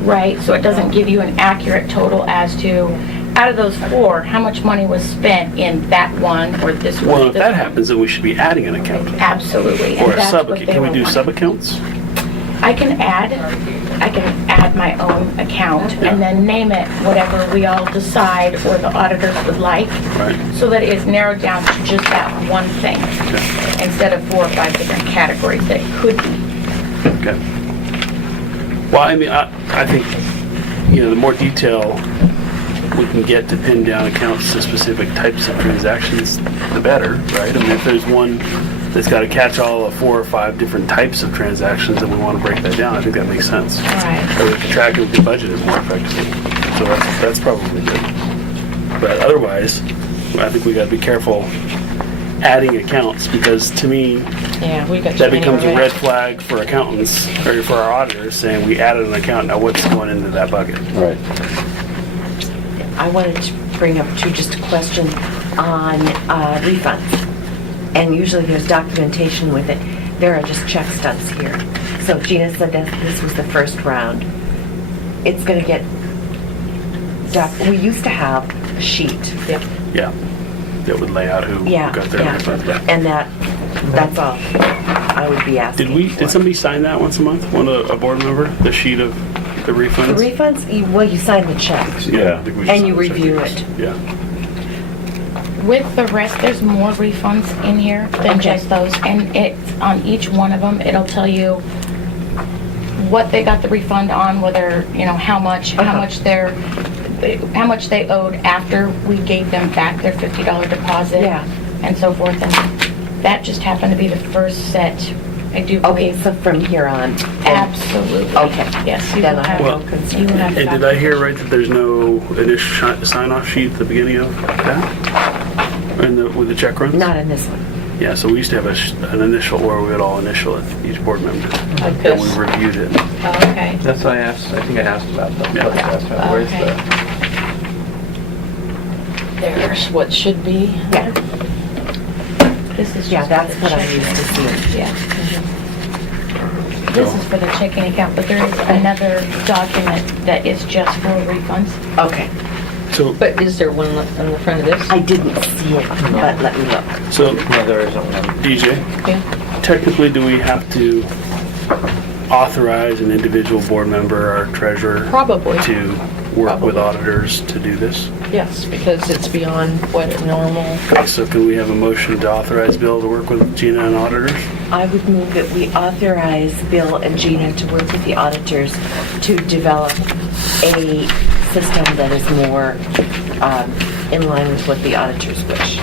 right? So it doesn't give you an accurate total as to, out of those 4, how much money was spent in that one or this one. Well, if that happens, then we should be adding an account. Absolutely. Or and a that's sub what account. they Can we were do wanting. sub-accounts? I can add my own account and then name it whatever we all decide or the auditors would like, Right. so that it is narrowed down to just that one thing, instead of 4 or 5 different categories that it could be. Okay. Well, I mean, I think, the more detail we can get to pin down accounts to specific types of transactions, the better, right? I mean, if there's one that's got to catch all of 4 or 5 different types of transactions and we want to break that down, I think that makes sense. Right. So we can track it with the budget is more effectively. So that's probably good. But otherwise, I think we got to be careful adding accounts, because to me, Yeah, we got that too many becomes a already. red flag for accountants, or for our auditors, saying we added an account, now what's going into that bucket? Right. I wanted to bring up too, just a question on refunds. And usually there's documentation with it. There are just check stubs here. So Gina said that this was the first round. It's going to get, we used to have a sheet. Yeah, that would lay out who Yeah, got their refund. yeah. And that's all I would be asking for. Did somebody sign that once a month? A board member, the sheet of the refunds? The refunds, you sign the check. Yeah. I think we should And you sign the check. review it. Yeah. With the rest, there's more refunds in here than Okay. just those, and it's on each one of them, it'll tell you what they got the refund on, whether, how much how much they owed after we gave them back their $50 deposit. Yeah. And so forth, and that just happened to be the first set I do Okay, believe. so from here on. Absolutely. Okay. Yes, you Then will I have have, no concern. you will have. And did I hear right that there's no initial sign-off sheet at the beginning of that? With the check runs? Not in this one. Yeah, so we used to have an initial where we would all initial it, each board member. Like And this? we reviewed it. Oh, okay. That's what I asked, I think I asked about that. Yeah. last time. Where's Okay. There's what should be. Yeah. This is Yeah, just that's for the what I checking. used to see. Yeah. This is for the checking account, but there is another document that is just for refunds. Okay. So, But is there one on the front of this? I didn't see it, but let me look. so No, there isn't one. DJ, Yeah. technically, do we have to authorize an individual board member, our treasurer, Probably. to work with Probably. auditors to do this? Yes, because it's beyond what a normal, Okay, so can we have a motion to authorize Bill to work with Gina and auditors? I would move that we authorize Bill and Gina to work with the auditors to develop a system that is more in line with what the auditors wish.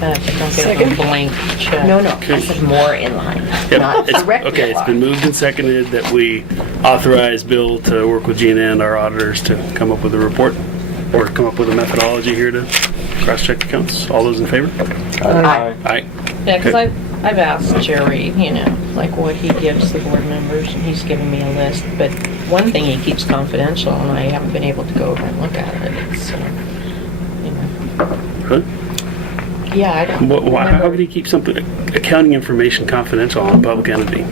don't get a Second. blank check. No, I said more in line, Yep, not directly okay, it's been aligned. moved and seconded that we authorize Bill to work with Gina and our auditors to come up with a report or come up with a methodology here to cross-check accounts. All those in favor? Aye. Aye. Yeah, because Okay. I've asked Jerry, like what he gives the board members, and he's given me a list, but one thing he keeps confidential, and I haven't been able to go over and look at it. It's, Really? yeah, I don't. How remember. could he keep something, accounting information confidential on a public entity?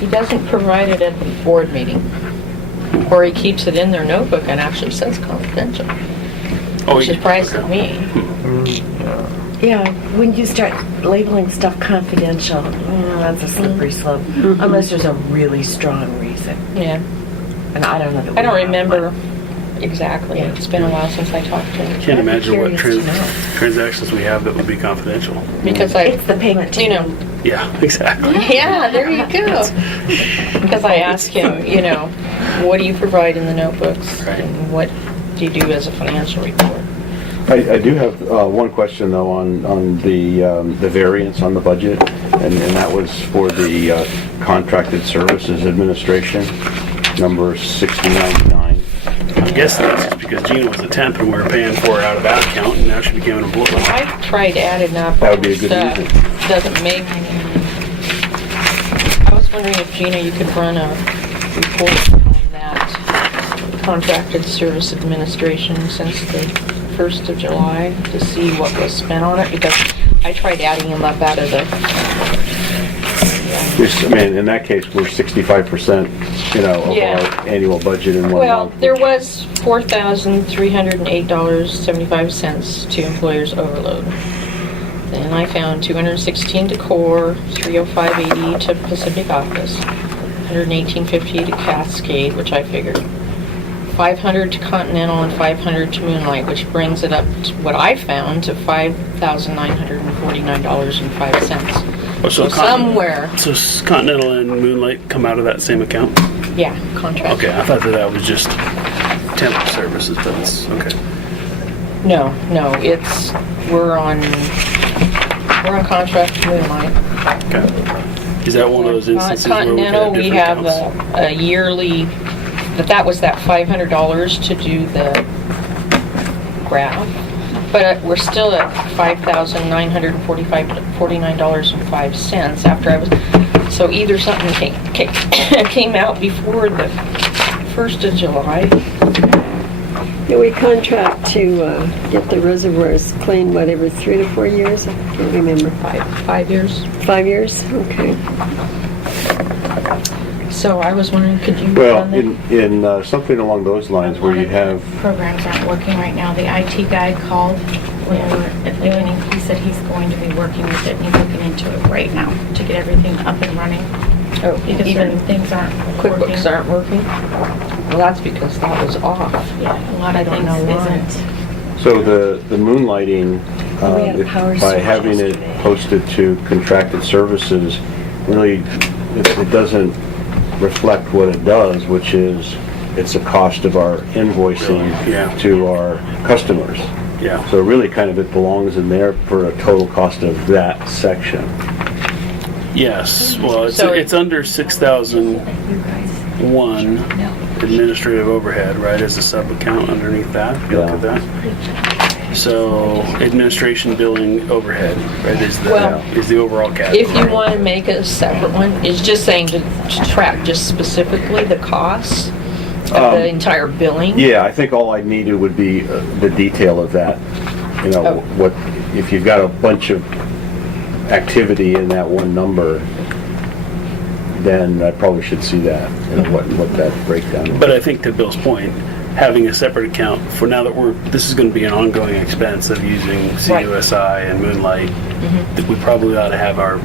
He doesn't provide it at the board meeting, or he keeps it in their notebook and actually says confidential, which surprises okay. me. Yeah, when you start labeling stuff confidential, that's a slippery slope, unless there's a really strong reason. Yeah, And I don't know that we I don't have remember one. exactly. Yeah. It's been a while since I talked to him. Can't I'd be imagine what curious to know. transactions we have that would be confidential. Because It's the payment to Yeah, exactly. Yeah, there you go. Because I asked him, what do you provide in the notebooks? Right. And what do you do as a financial report? I do have one question though on the variance on the budget, and that was for the contracted services administration, number 6099. I'm guessing that's just because Gina was a temp and we were paying for her out of that account, and now she became an employee. I tried adding up That would be a good stuff. reason. Doesn't make. I was wondering if Gina, you could run a report on that contracted service administration since the 1st of July to see what was spent on it, because I tried adding them up out of the. In that case, we're 65%, of Yeah. our annual budget in one Well, month. there was $4,308.75 to employers overload. Then I found $216 to core, $305.80 to Pacific Office, $118.50 to Cascade, which I figured, $500 to Continental, and $500 to Moonlight, which brings it up to what I found to $5,949.05. So somewhere, So Continental and Moonlight come out of that same account? yeah, contract. Okay, I thought that was just temp services, but it's, okay. No, we're on contract with Moonlight. Okay. Is that one of those instances where we could Continental, have we different have accounts? a yearly, that was that $500 to do the graph, but we're still at $5,949.05 after I was, so either something came out before the 1st of July. Yeah, we contract to get the reservoirs cleaned, whatever, 3 to 4 years? I can't remember. 5 years. 5 years? Okay. So I was wondering, could you Well, run that? in something along those lines where you have, Programs aren't working right now. The IT guy called when we were at the beginning. He said he's going to be working with it and he's looking into it right now to get everything up and running. Oh, Because even certain things aren't working. QuickBooks aren't working? Well, that's because that was off. Yeah, a lot I of don't things know why. isn't. so the moonlighting, We had a power by surge having it yesterday. posted to contracted services, really, it doesn't reflect what it does, which is it's a cost of our invoicing Yeah. to our customers. Yeah. So really kind of it belongs in there for a total cost of that section. Yes, well, So it's under 6,001 administrative overhead, right, as a sub-account underneath that. If you look at that. So administration billing overhead, right, is the overall category. If you want to make a separate one, it's just saying to track just specifically the costs of the entire billing. Yeah, I think all I needed would be the detail of that. You know, Oh. what, if you've got a bunch of activity in that one number, then I probably should see that, you know, what that breakdown is. But I think to Bill's point, having a separate account for now that this is going to be an ongoing expense of using CUSI and Moonlight, that we probably ought to have our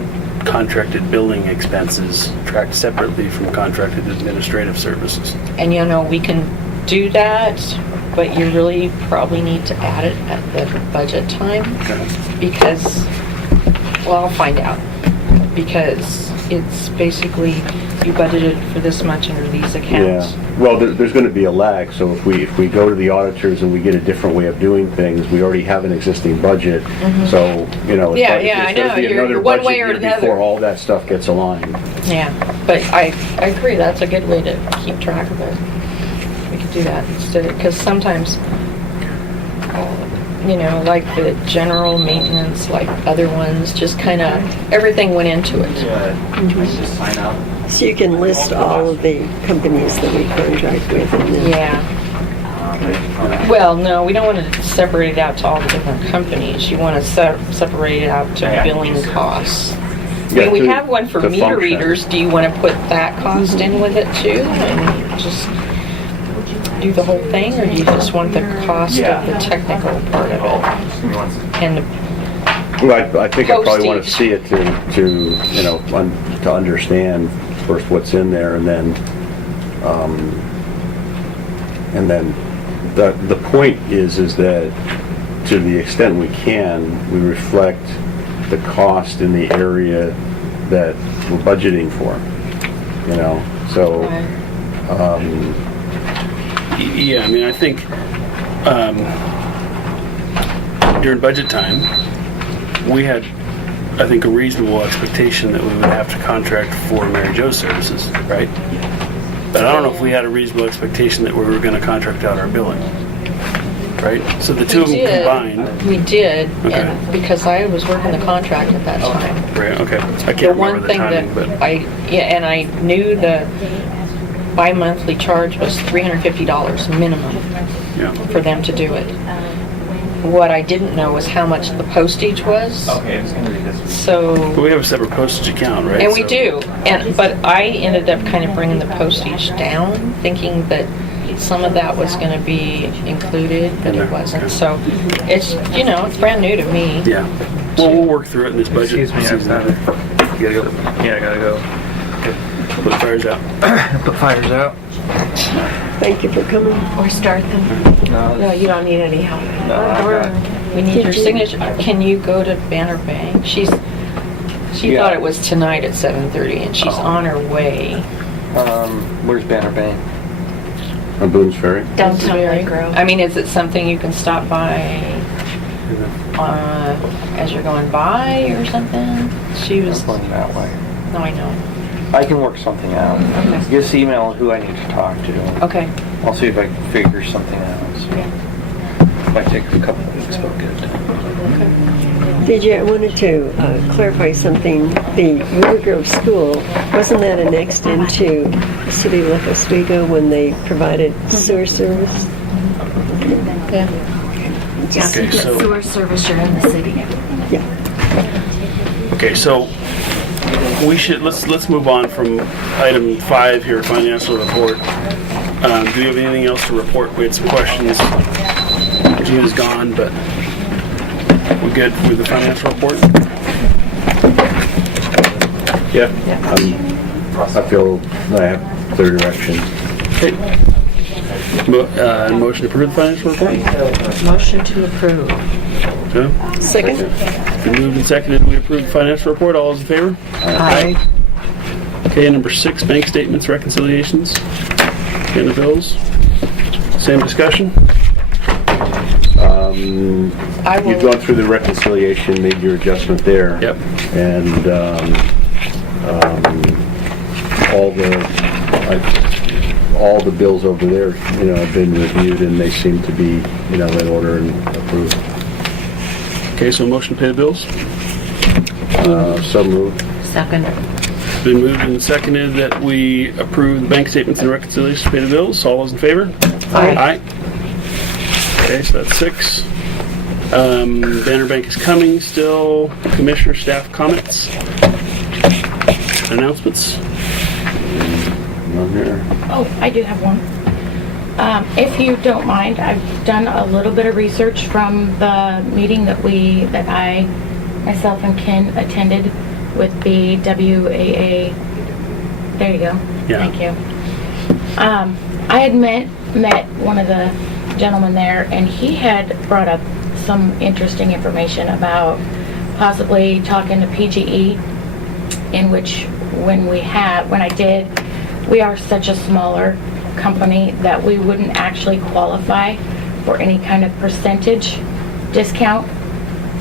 contracted billing expenses tracked separately from contracted administrative services. And you know, we can do that, but you really probably need to add it at the budget time because, well, I'll find out. Because it's basically, you budgeted for this much under these accounts. Yeah, well, there's going to be a lag, so if we go to the auditors and we get a different way of doing things, we already have an existing budget, so, you know, Yeah, it's I know. going to be You're another one budget way or year another. before all that stuff gets aligned. Yeah, but I agree, that's a good way to keep track of it. We could do that instead, because sometimes, you know, like the general maintenance, like other ones, just kind of, everything went into it. So you can list all of the companies that we contract with and then Yeah. Well, no, we don't want to separate it out to all the different companies. You want to separate it out to billing costs. I Yeah, mean, we to- have one for to meter function. readers. Do you want to put that cost in with it too? And just do the whole thing? Or do you just want the cost of the technical part of it? And the Well, I think I probably want to Postage. see it to you know, to understand first what's in there, and then the point is that to the extent we can, we reflect the cost in the area that we're budgeting for, you know, so, Yeah, I mean, I think during budget time, we had, I think, a reasonable expectation that we would have to contract for Mary Jo's services, right? But I don't know if we had a reasonable expectation that we were going to contract out our billing, right? So the two of them combined. We did, Okay. and because I was working the contract at that time. Right, okay. I The can't one remember the thing timing, that but and I knew the bi-monthly charge was $350 minimum yeah. for them to do it. What I didn't know was how much the postage was. Okay, it's gonna be this week. So, But we have a separate postage account, right? and we So- do, but I ended up kind of bringing the postage down, thinking that some of that was going to be included, but it wasn't. So it's, you know, it's brand new to me. Yeah. Well, we'll work through it in this budget Excuse me, season. I'm You gotta go. Yeah, I gotta go. Put the fires out. Put fires out. thank you for coming. Or start them. No, you don't need any help. We need Did your you- signature. Can you go to Banner Bank? She Yeah. thought it was tonight at 7:30, and she's on her way. Where's Banner Bank? on Boone's Ferry. Downtown Rivergrove. I mean, is it something you can stop by as you're going by or something? She was. I'm going that way. No, I know. I can work something out. Okay. Just email who I need to talk to. Okay. I'll see if I can figure something out. So might take a couple of weeks, but good. DJ, I wanted to clarify something. The Rivergrove School, wasn't that annexed into the city of Lake Oswego when they provided sewer service? Yeah. Yes, Okay, you get so- sewer service, you're in the city. Yeah. Okay, so let's move on from item 5 here, financial report. Do you have anything else to report? We had some questions. Gina's gone, but we're good with the financial report? Yeah. I feel I have clear direction. Okay. Motion to approve the financial report? Motion to approve. Okay. Second? Been moved and seconded, we approve the financial report. All those in favor? Aye. Okay, number 6, bank statements, reconciliations, and the bills. Same discussion? I will. You've gone through the reconciliation, made your adjustment there. Yep. And All the bills over there, have been reviewed and they seem to be, in order and approved. Okay, so motion to pay the bills. So moved. Second. It's been moved and seconded that we approve the bank statements and reconciliations to pay the bills. All those in favor? Aye. Okay, so that's 6. Banner Bank is coming still. Commissioner staff comments. Announcements. None here. Oh, I do have one. If you don't mind, I've done a little bit of research from the meeting that I, myself and Ken attended with the WAA. There you go. Yeah. Thank you. I had met one of the gentlemen there, and he had brought up some interesting information about possibly talking to PGE, in which we are such a smaller company that we wouldn't actually qualify for any kind of percentage discount.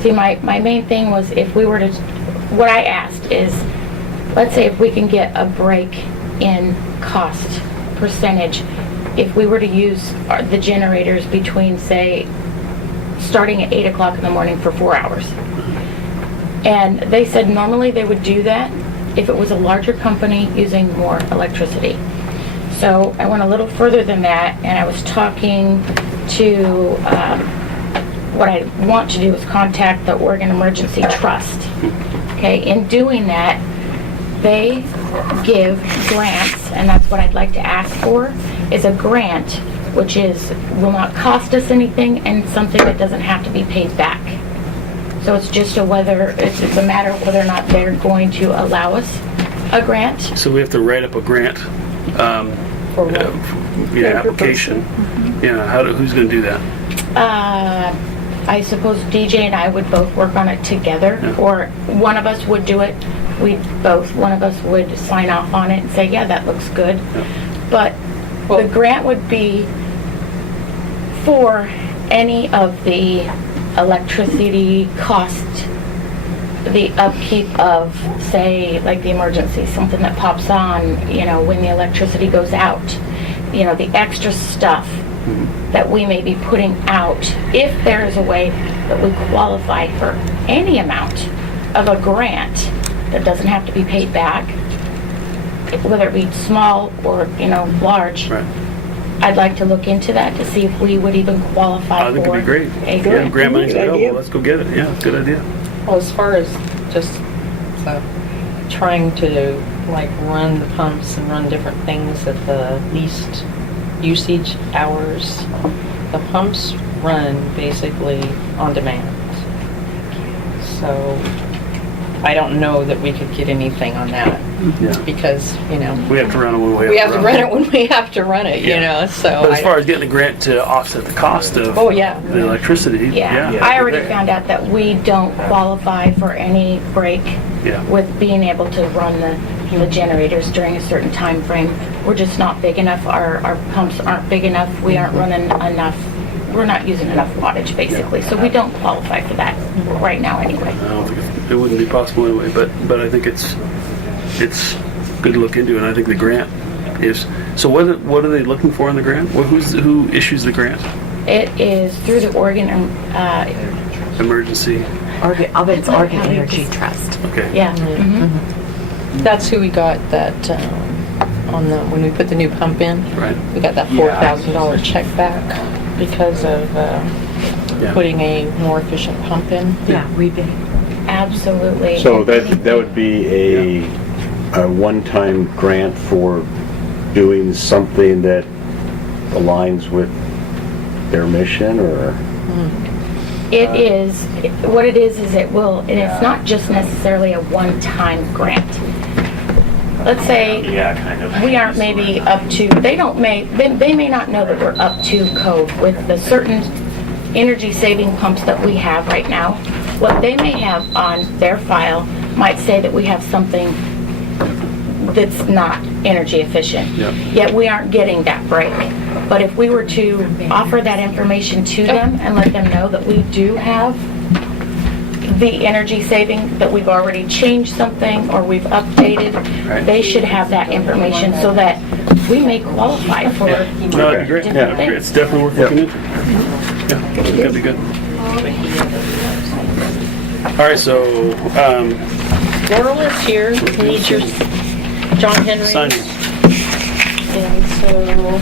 See, my main thing was what I asked is, let's say if we can get a break in cost percentage, if we were to use the generators between, say, starting at 8 o'clock in the morning for 4 hours. And they said normally they would do that if it was a larger company using more electricity. So I went a little further than that, and I was talking to, what I want to do is contact the Oregon Emergency Trust. Okay, in doing that, they give grants, and that's what I'd like to ask for, is a grant, which will not cost us anything and something that doesn't have to be paid back. So it's just it's a matter of whether or not they're going to allow us a grant. So we have to write up a grant application. Yeah, who's going to do that? I suppose DJ and I would both work on it together, or one of us would do it. One of us would sign off on it and say, yeah, that looks good. But the grant would be for any of the electricity cost, the upkeep of, say, like the emergency, something that pops on, when the electricity goes out, the extra stuff that we may be putting out. If there is a way that we qualify for any amount of a grant that doesn't have to be paid back, whether it be small or, large, Right. I'd like to look into that to see if we would even qualify I think it'd be great. for a Yeah, grant. grant money's Good idea. available. Let's go get it. Yeah, good idea. Well, as far as just trying to run the pumps and run different things at the least usage hours, the pumps run basically on demand. So I don't know that we could get anything on that Yeah. because, We have to run it when we have to run it when we have to run it, so. But as far as getting a grant to offset the cost of the electricity, Yeah, I already found out that we don't qualify for any break Yeah. with being able to run the generators during a certain time frame. We're just not big enough. Our pumps aren't big enough. We aren't running enough. We're not using enough wattage, basically. So we don't qualify for that right now, anyway. I don't think it wouldn't be possible anyway, but I think it's good to look into, and I think the grant is. So what are they looking for in the grant? Who issues the grant? It is through the Oregon, Emergency. It's Oregon Energy Trust. Okay. yeah. That's who we got that, when we put the new pump in. Right. We got that $4,000 check back because of putting a more efficient pump in. Yeah, rebate. Absolutely. So that would be a one-time grant for doing something that aligns with their mission, or? It is, what it is it will, and it's not just necessarily a one-time grant. Let's say we aren't maybe up to, they may not know that we're up to code with the certain energy saving pumps that we have right now. What they may have on their file might say that we have something that's not energy efficient. Yep. Yet we aren't getting that break. But if we were to offer that information to them and let them know that we do have the energy saving, that we've already changed something or we've updated, Right. they should have that information so that we may qualify for. No, that'd be great. different Yeah, things. it's definitely worth looking into. Yeah, that'd be good. All right, so, Laurel is here, needs your, John Henry. signing. And so,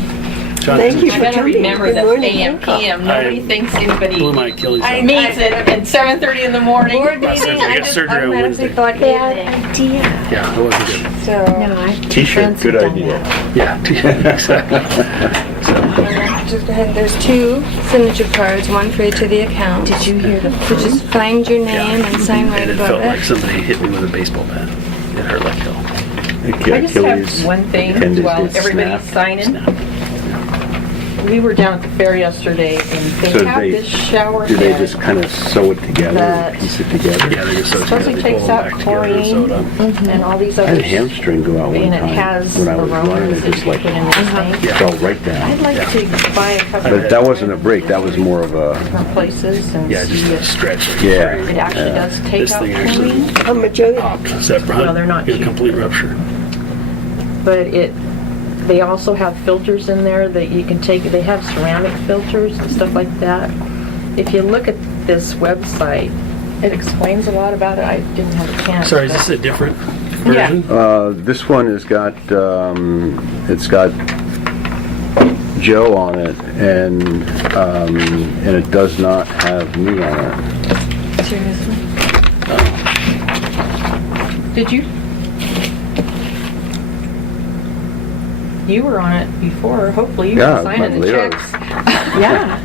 John, Thank you I for gotta coming. remember Good this morning. AM, PM, nobody thinks anybody blew my Achilles out. meets it at 7:30 in the morning. Board meeting, I I got just surgery on automatically Wednesday. thought evening. Yeah, it wasn't good. So, T-shirt, good idea. Yeah, exactly. just go ahead, there's 2 signature cards, one for each of the accounts. Did you hear the So just find your name and sign right And it above felt like it. somebody hit me with a baseball bat. It hurt like hell. I just have one thing while everybody's signing. We were down at the fair yesterday and So they have this shower Do they head just kind of sew it together, that- or piece it together? Yeah, they just sew it supposedly together, takes pull them out back together and sew it up. chlorine and all these I had other. a hamstring go out one And it time has when I was running, aromas it that just you like put in this thing. fell right I'd down. like to buy a couple But that wasn't a break, that was more of a, different places and Yeah, see just a if stretch. Like Yeah. it actually does take This out thing actually chlorine. How much are they? popped separate. Well, they're not Get a cheap. complete rupture. But they also have filters in there that you can take, they have ceramic filters and stuff like that. If you look at this website, it explains a lot about it. I didn't have a chance. Sorry, is but- this a different Yeah. version? this one has got, it's got Joe on it, and it does not have me on it. Seriously? Did you? You were on it before, hopefully you Yeah, were signing the Leo. checks. Yeah.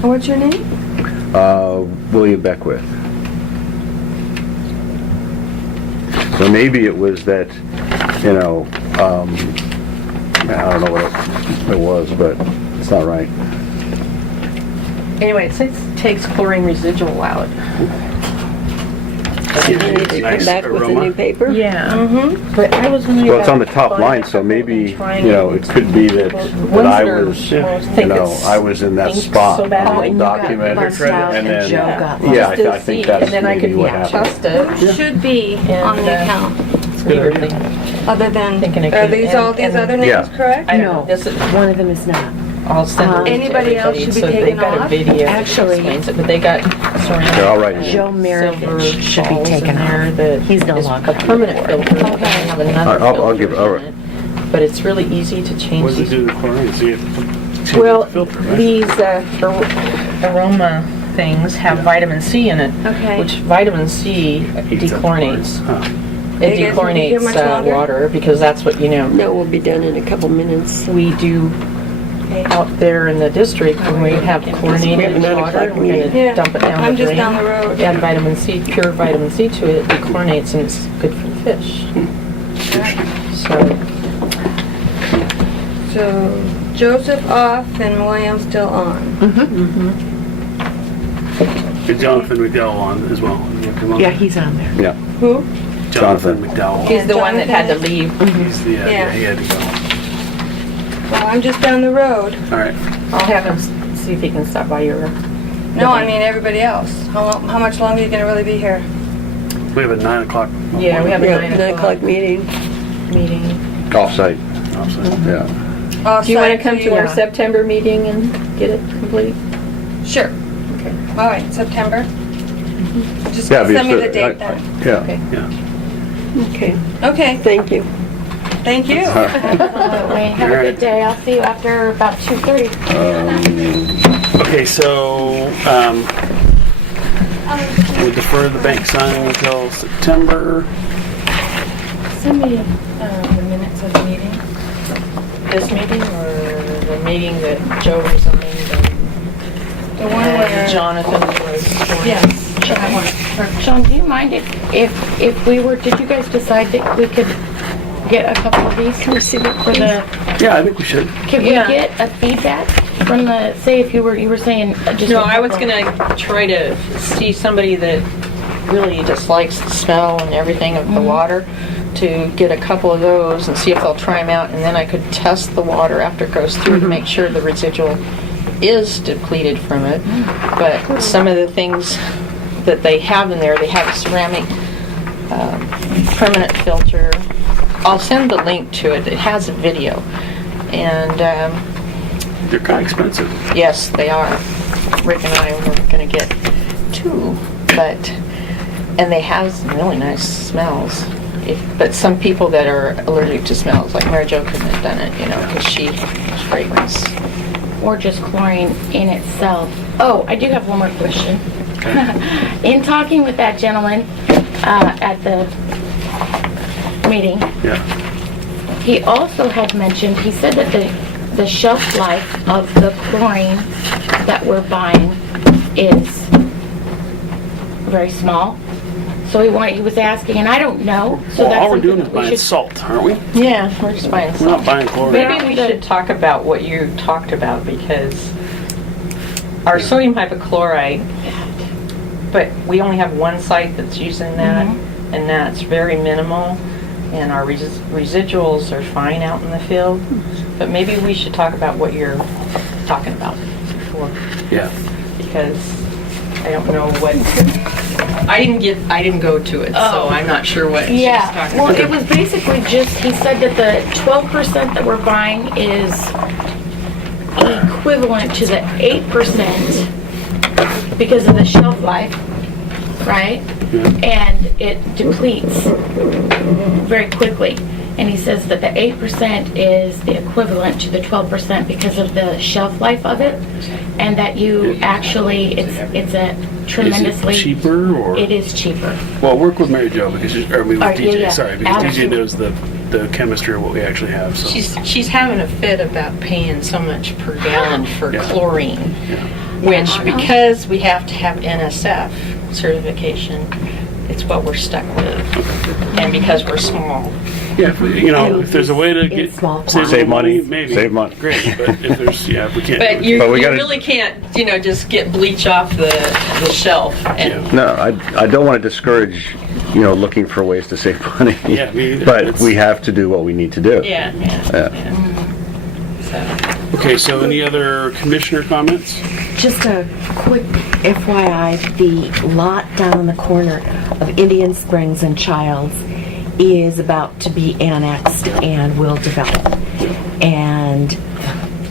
What's your name? William Beckwith. So maybe it was that, I don't know what it was, but it's not right. Anyway, it says it takes chlorine residual out. You need to come Nice back with a aroma. new paper? Yeah. But I was wondering Well, it's on the about top buying line, a so couple maybe, and trying it could be that I was, I was in that thinks spot so bad. on Oh, the and you got document, bust out and and Joe then, got yeah, Just to I think see, that's and then I maybe could what happened. test it. Who should be on the account, We were thinking other than, Thinking it are could- these all these and- other Yeah. names correct? I No. know, this is, One of them is not. I'll send it to Anybody else everybody, should be so taken they've got a off? video that Actually- explains it, but they got ceramic. Here, I'll write it Joe down. Maravich should be balls taken in there off. that He's no is longer a permanent on the board. filter. Okay. Have another I'll give- filter in it. But it's really easy to change What does it these. do to the chlorine? So you have to change Well, the filter, right? these aroma things have vitamin C in it, Okay. which vitamin C Heats up dechlorinates. the chlorine. Huh. It You guys will be here much dechlorinates longer? water because that's what, No, we'll be done in a couple minutes. we do out there in the district when we have We have chlorinated a 9 water. o'clock We're meeting. gonna Yeah, dump it down the I'm just drain. down the road. Add vitamin C, pure vitamin C to it, it dechlorinates and it's good for the fish. So, So Joseph off and William still on. Is Jonathan McDowell on as well? Yeah, he's on there. Yeah, Who? Jonathan McDowell. he's the one that had to leave. He's the, Yeah. he had to go. Well, I'm just down the road. All right. I'll have him see if he can stop by your. No, I mean everybody else. How much longer are you gonna really be here? We have a 9 o'clock. Yeah, we have a Yeah, 9 9 o'clock meeting. meeting. off-site, Offsite. yeah. Do you want to come to our Yeah. September meeting and get it complete? Sure. Okay. All right, September. Just Yeah, send me because, the date then. Yeah. Okay. Yeah. Okay, Okay, thank you. thank you. Wayne, have a good day. I'll see you after about 2:30. Okay, so we'll defer the bank signing until September. Send me the minutes of the meeting. This meeting or the meeting that Joe resigned The one and where, Jonathan was sworn? yes, that one. Perfect. Sean, do you mind if we were, did you guys decide that we could get a couple of these? Can we see for the, Yeah, I think we should. can we Yeah. get a feedback from the, say if you were saying just. No, a I was couple- gonna try to see somebody that really dislikes the smell and everything of the water, to get a couple of those and see if they'll try them out, and then I could test the water after it goes through to make sure the residual is depleted from it. But some of the things that they have in there. They have a ceramic permanent filter. I'll send the link to it. It has a video. And They're kind of expensive. yes, they are. Rick and I were going to get 2, and they have some really nice smells. But some people that are allergic to smells, like Mary Jo couldn't have done it, because she fragrance. Or just chlorine in itself. Oh, I do have one more question. In talking with that gentleman at the meeting, Yeah. he also had mentioned, he said that the shelf life of the chlorine that we're buying is very small. So he was asking, and I don't know. So Well, that's all we're doing something is that we buying should- salt, aren't we? Yeah, we're just buying We're not some. buying chlorine. Maybe we should talk about what you talked about, because our sodium hypochlorite, but we only have one site that's using that, and that's very minimal, and our residuals are fine out in the field. But maybe we should talk about what you're talking about before, Yeah. because I don't know what, I didn't go to it, so I'm not sure what she's Yeah, talking well, about. it was basically just, he said that the 12% that we're buying is equivalent to the 8% because of the shelf life, right? And it depletes very quickly. And he says that the 8% is the equivalent to the 12% because of the shelf life of it, and that you actually, it's a tremendously... Is it cheaper, or? It is cheaper. Well, work with Mary Jo, because, with DJ, yeah. sorry, because DJ Absolutely. knows the chemistry of what we actually have, so. She's having a fit about paying so much per gallon for Yeah. chlorine, which, because we have to have NSF certification, it's what we're stuck with. And because we're small. Yeah, if there's a way to get, small save money, quantities. maybe. Save money. Great, but if there's, if we can't. But do it. you But we gotta- really can't, just get bleach off the shelf. And No, I don't want to discourage, looking for ways to save money. Yeah, me either. But It's- we have to do what we need to do. yeah. So, Okay, so any other commissioner comments? Just a quick FYI, the lot down in the corner of Indian Springs and Childs is about to be annexed and will develop. And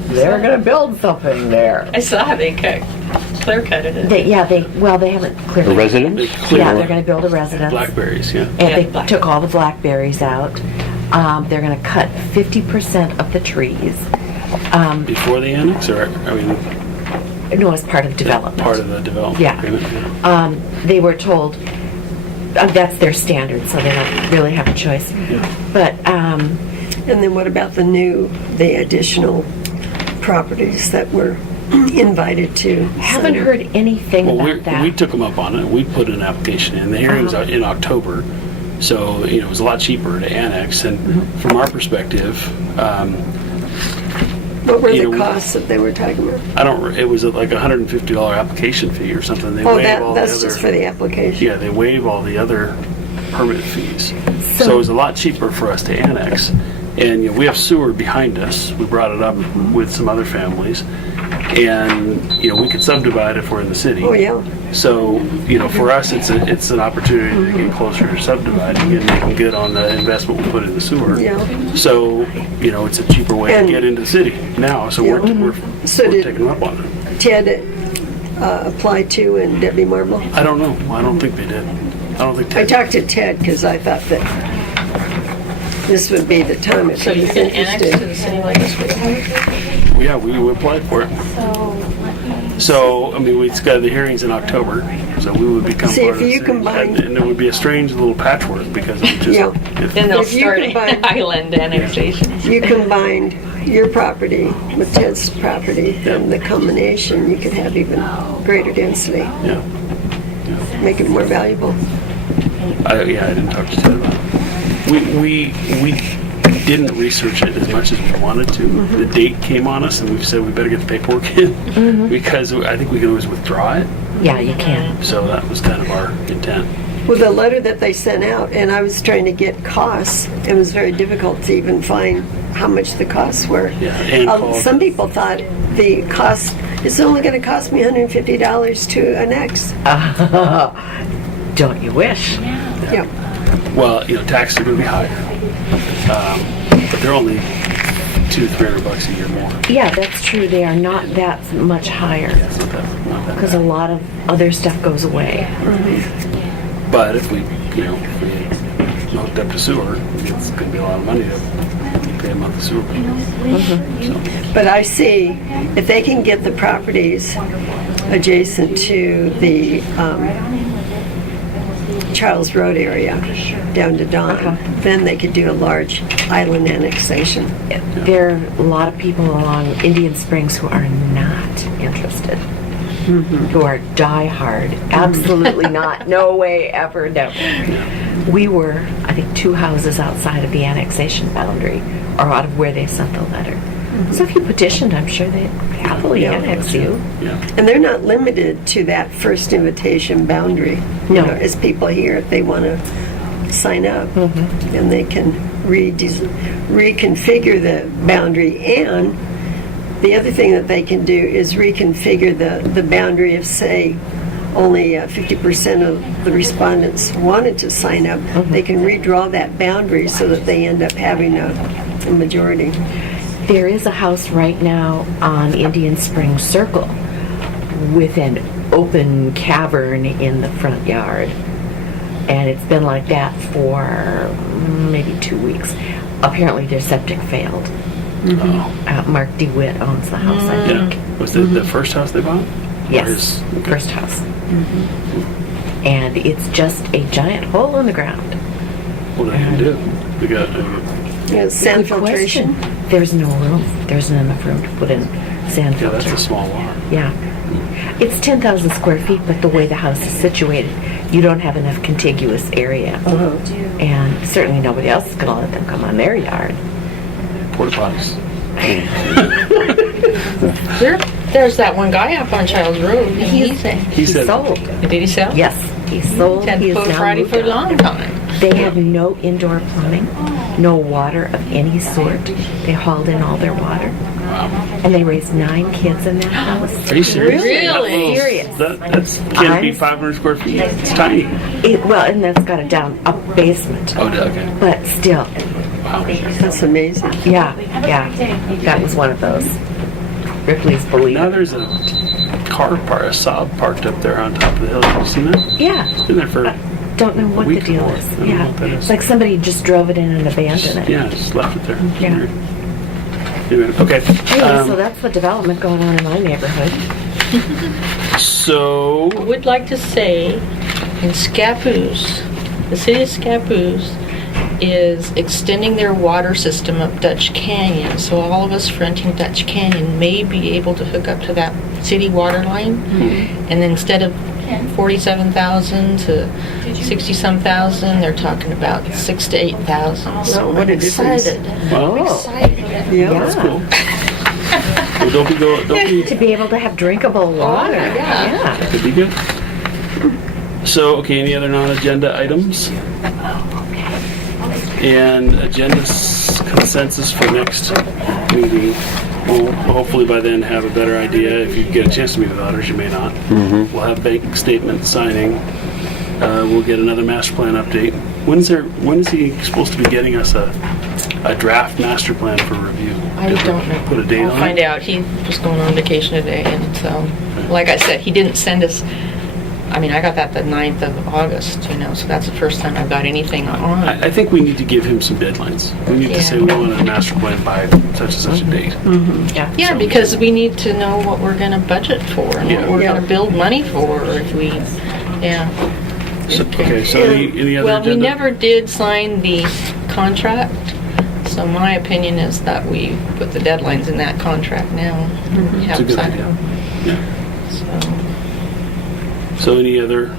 they're going to build something there. I saw they clear cutted it. They haven't cleared A it. resident? Yeah, they're going to build a residence. Blackberries, yeah. And Yeah, they black- took all the blackberries out. They're going to cut 50% of the trees. Before the annex, or, No, as part of development. part of the development Yeah. agreement? They were told that's their standard, so they don't really have a choice. But And then what about the additional properties that were invited to? haven't sign? heard anything Well, about that. we took them up on it. We put an application in. The hearing's out in October, so it was a lot cheaper to annex. And from our perspective, What were the we- costs that they were talking about? it was like a $150 application fee or something. They Oh, waive all that's the just other. for the application. Yeah, they waive all the other permit fees. So it was a lot cheaper for us to annex. And we have sewer behind us. We brought it up with some other families. And, we could subdivide if we're in the city. Oh, yeah. So, for us, it's an opportunity to get closer to subdividing and making good on the investment we put in the sewer. Yeah. So, it's a cheaper way And- to get into the city now. So Yeah. we're So did- taking them up on it. Ted applied to, and Debbie Marble? I don't know. I don't think they did. I don't think I Ted. talked to Ted because I thought that this would be the time if So he you was can annex to interested. the city like this week? Yeah, we applied for it. So, let me... So, we've got the hearings in October, so we would become See, part if of the you city. combine- And it would be a strange little patchwork because it would just... Yeah. Then they'll If you start combine- island annexation. You combined your property with Ted's property, then the combination, you could have even greater density, Yeah. make it more valuable. I didn't talk to Ted about it. We didn't research it as much as we wanted to. The date came on us, and we said we better get the paperwork in because I think we can always withdraw it. Yeah, you can. So that was kind of our intent. Well, the letter that they sent out, and I was trying to get costs, it was very difficult to even find how much the costs were. Yeah, and Some people thought the cost It's only going to cost me $150 to annex. Don't you wish? Yeah. Well, taxes are going to be higher, but they're only $200-300 a year more. Yeah, that's true. They are not that much higher It's not that because a bad. lot of other stuff goes away. But if we hooked up to sewer, it's going to be a lot of money to pay a monthly sewer bill. So, But I see if they can get the properties adjacent to the Charles Road area down to Dawn, then they could do a large island annexation. There are a lot of people along Indian Springs who are not interested. Who are diehard. Absolutely not. No way ever. No. We were, I think, 2 houses outside of the annexation boundary, or out of where they sent the letter. So if you petitioned, I'm sure they'd happily annex you. yeah. And they're not limited to that first invitation boundary. No. As people here, if they want to sign up, and they can reconfigure the boundary. And the other thing that they can do is reconfigure the boundary if, say, only 50% of the respondents wanted to sign up. They can redraw that boundary so that they end up having a majority. There is a house right now on Indian Springs Circle with an open cavern in the front yard. And it's been like that for maybe 2 weeks. Apparently their septic failed. Mark DeWitt owns the house, I think. Yeah. Was it the first house they bought? Yes, first house. And it's just a giant hole in the ground. What they can do? They got Sand Good filtration. question. There's no room. There's not enough room to put in sand yeah, that's filter. a small lot. Yeah. It's 10,000 square feet, but the way the house is situated, you don't have enough contiguous area. And certainly nobody else is going to let them come on their yard. Porta potties. There's that one guy up on Charles Road. and He He said sold. Did he sell? Yes, he sold. Had He is put now Friday moved for a on. long time. They have no indoor plumbing, no water of any sort. They hauled in all their water. Wow. And they raised 9 kids in that house. Are you serious? Really? That little- Serious. That's can't be 500 square feet. It's tiny. Well, and that's got a up basement. Oh, okay. But still, Wow. That's amazing. yeah. That was one of those. Ripley's believe. Now there's a a Saab parked up there on top of the hill. Have you seen that? Yeah. It's been there for Don't know what the week or deal more. is. I don't know Yeah. what that is. It's like somebody just drove it in and abandoned it. yeah, just left it there. It's Yeah. weird. Anyway, okay. Anyway, so that's the development going on in my neighborhood. So I would like to say in Scappoose, the city of Scappoose is extending their water system up Dutch Canyon. So all of us fronting Dutch Canyon may be able to hook up to that city water line. And then instead of 47,000 to 60-some thousand, they're talking about 6,000 to 8,000. So what a I'm difference. excited. well, Excited. Yeah. that's cool. Well, don't be To be able to have drinkable water. yeah. could be good. So, okay, any other non-agenda items? And agenda consensus for next meeting. We'll hopefully by then have a better idea. If you get a chance to meet with others, you may not. We'll have bank statement signing. We'll get another master plan update. When is he supposed to be getting us a draft master plan for review? I Did we don't know. Put a date I'll on find it? out. He was going on vacation today, and so, like I said, he didn't send us. I mean, I got that the 9th of August, so that's the first time I've got anything on. I think we need to give him some deadlines. We need to say we want a master plan by such and such a date. Yeah, So- because we need to know what we're going to budget for and Yeah. what we're going to build money for if we, yeah. Okay, so any other Well, we agenda? never did sign the contract, so my opinion is that we put the deadlines in that contract now. We It's a haven't good signed idea. them. Yeah. So, So any other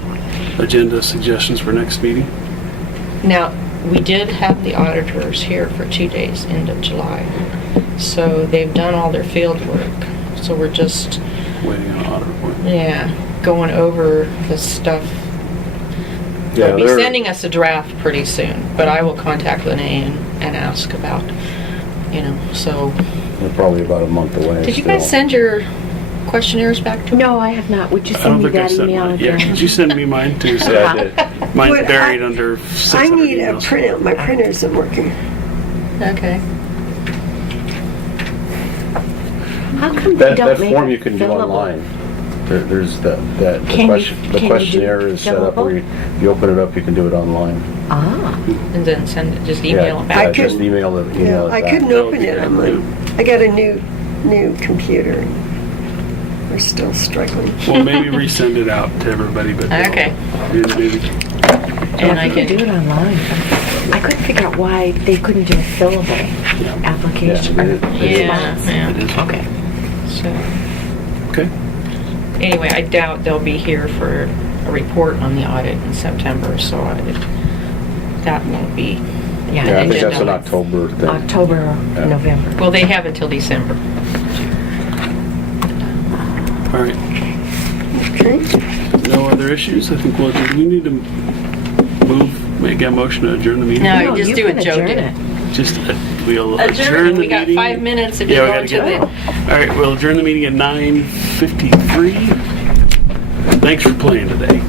agenda suggestions for next meeting? now, we did have the auditors here for 2 days, end of July. So they've done all their field work. So we're just, Waiting on audit report. going over the stuff. Yeah, They'll be they're- sending us a draft pretty soon, but I will contact Lene and ask about, so. They're probably about a month away. Did you still. guys send your questionnaires back to me? No, I have not. Would you I don't send me think I that sent email mine. Yeah, again? could you send me mine too? So Yeah, I did. mine's Would buried I- under I 600 need a emails. printout. My printer isn't working. Okay. How come they That don't make form it you can do fillable? online. There's the Can you- can you do questionnaire is set up fillable? where you open it up, you can do it online. Ah, And then send it, just email Yeah, it I back. could- just email it Yeah, I back. couldn't That would open be it. great. I got a new computer. We're still struggling. Well, maybe resend it out to everybody, but Okay. maybe. And I you can do can, it online. I couldn't figure out why they couldn't do a fillable application. Yeah, or it is. yeah, response. yeah. It is. Okay. So, Okay. anyway, I doubt they'll be here for a report on the audit in September, so that won't be. Yeah, I think that's an October thing. October, Yeah. November. Well, they have until December. All right. Okay. No other issues? I think we need to make a motion to adjourn the meeting. No, No, just you do can it, Joe adjourn did it. Just, we'll adjourn the We got meeting. 5 minutes if Yeah, you we go gotta to get the. All right, we'll adjourn the meeting at 9:53. Thanks for playing today.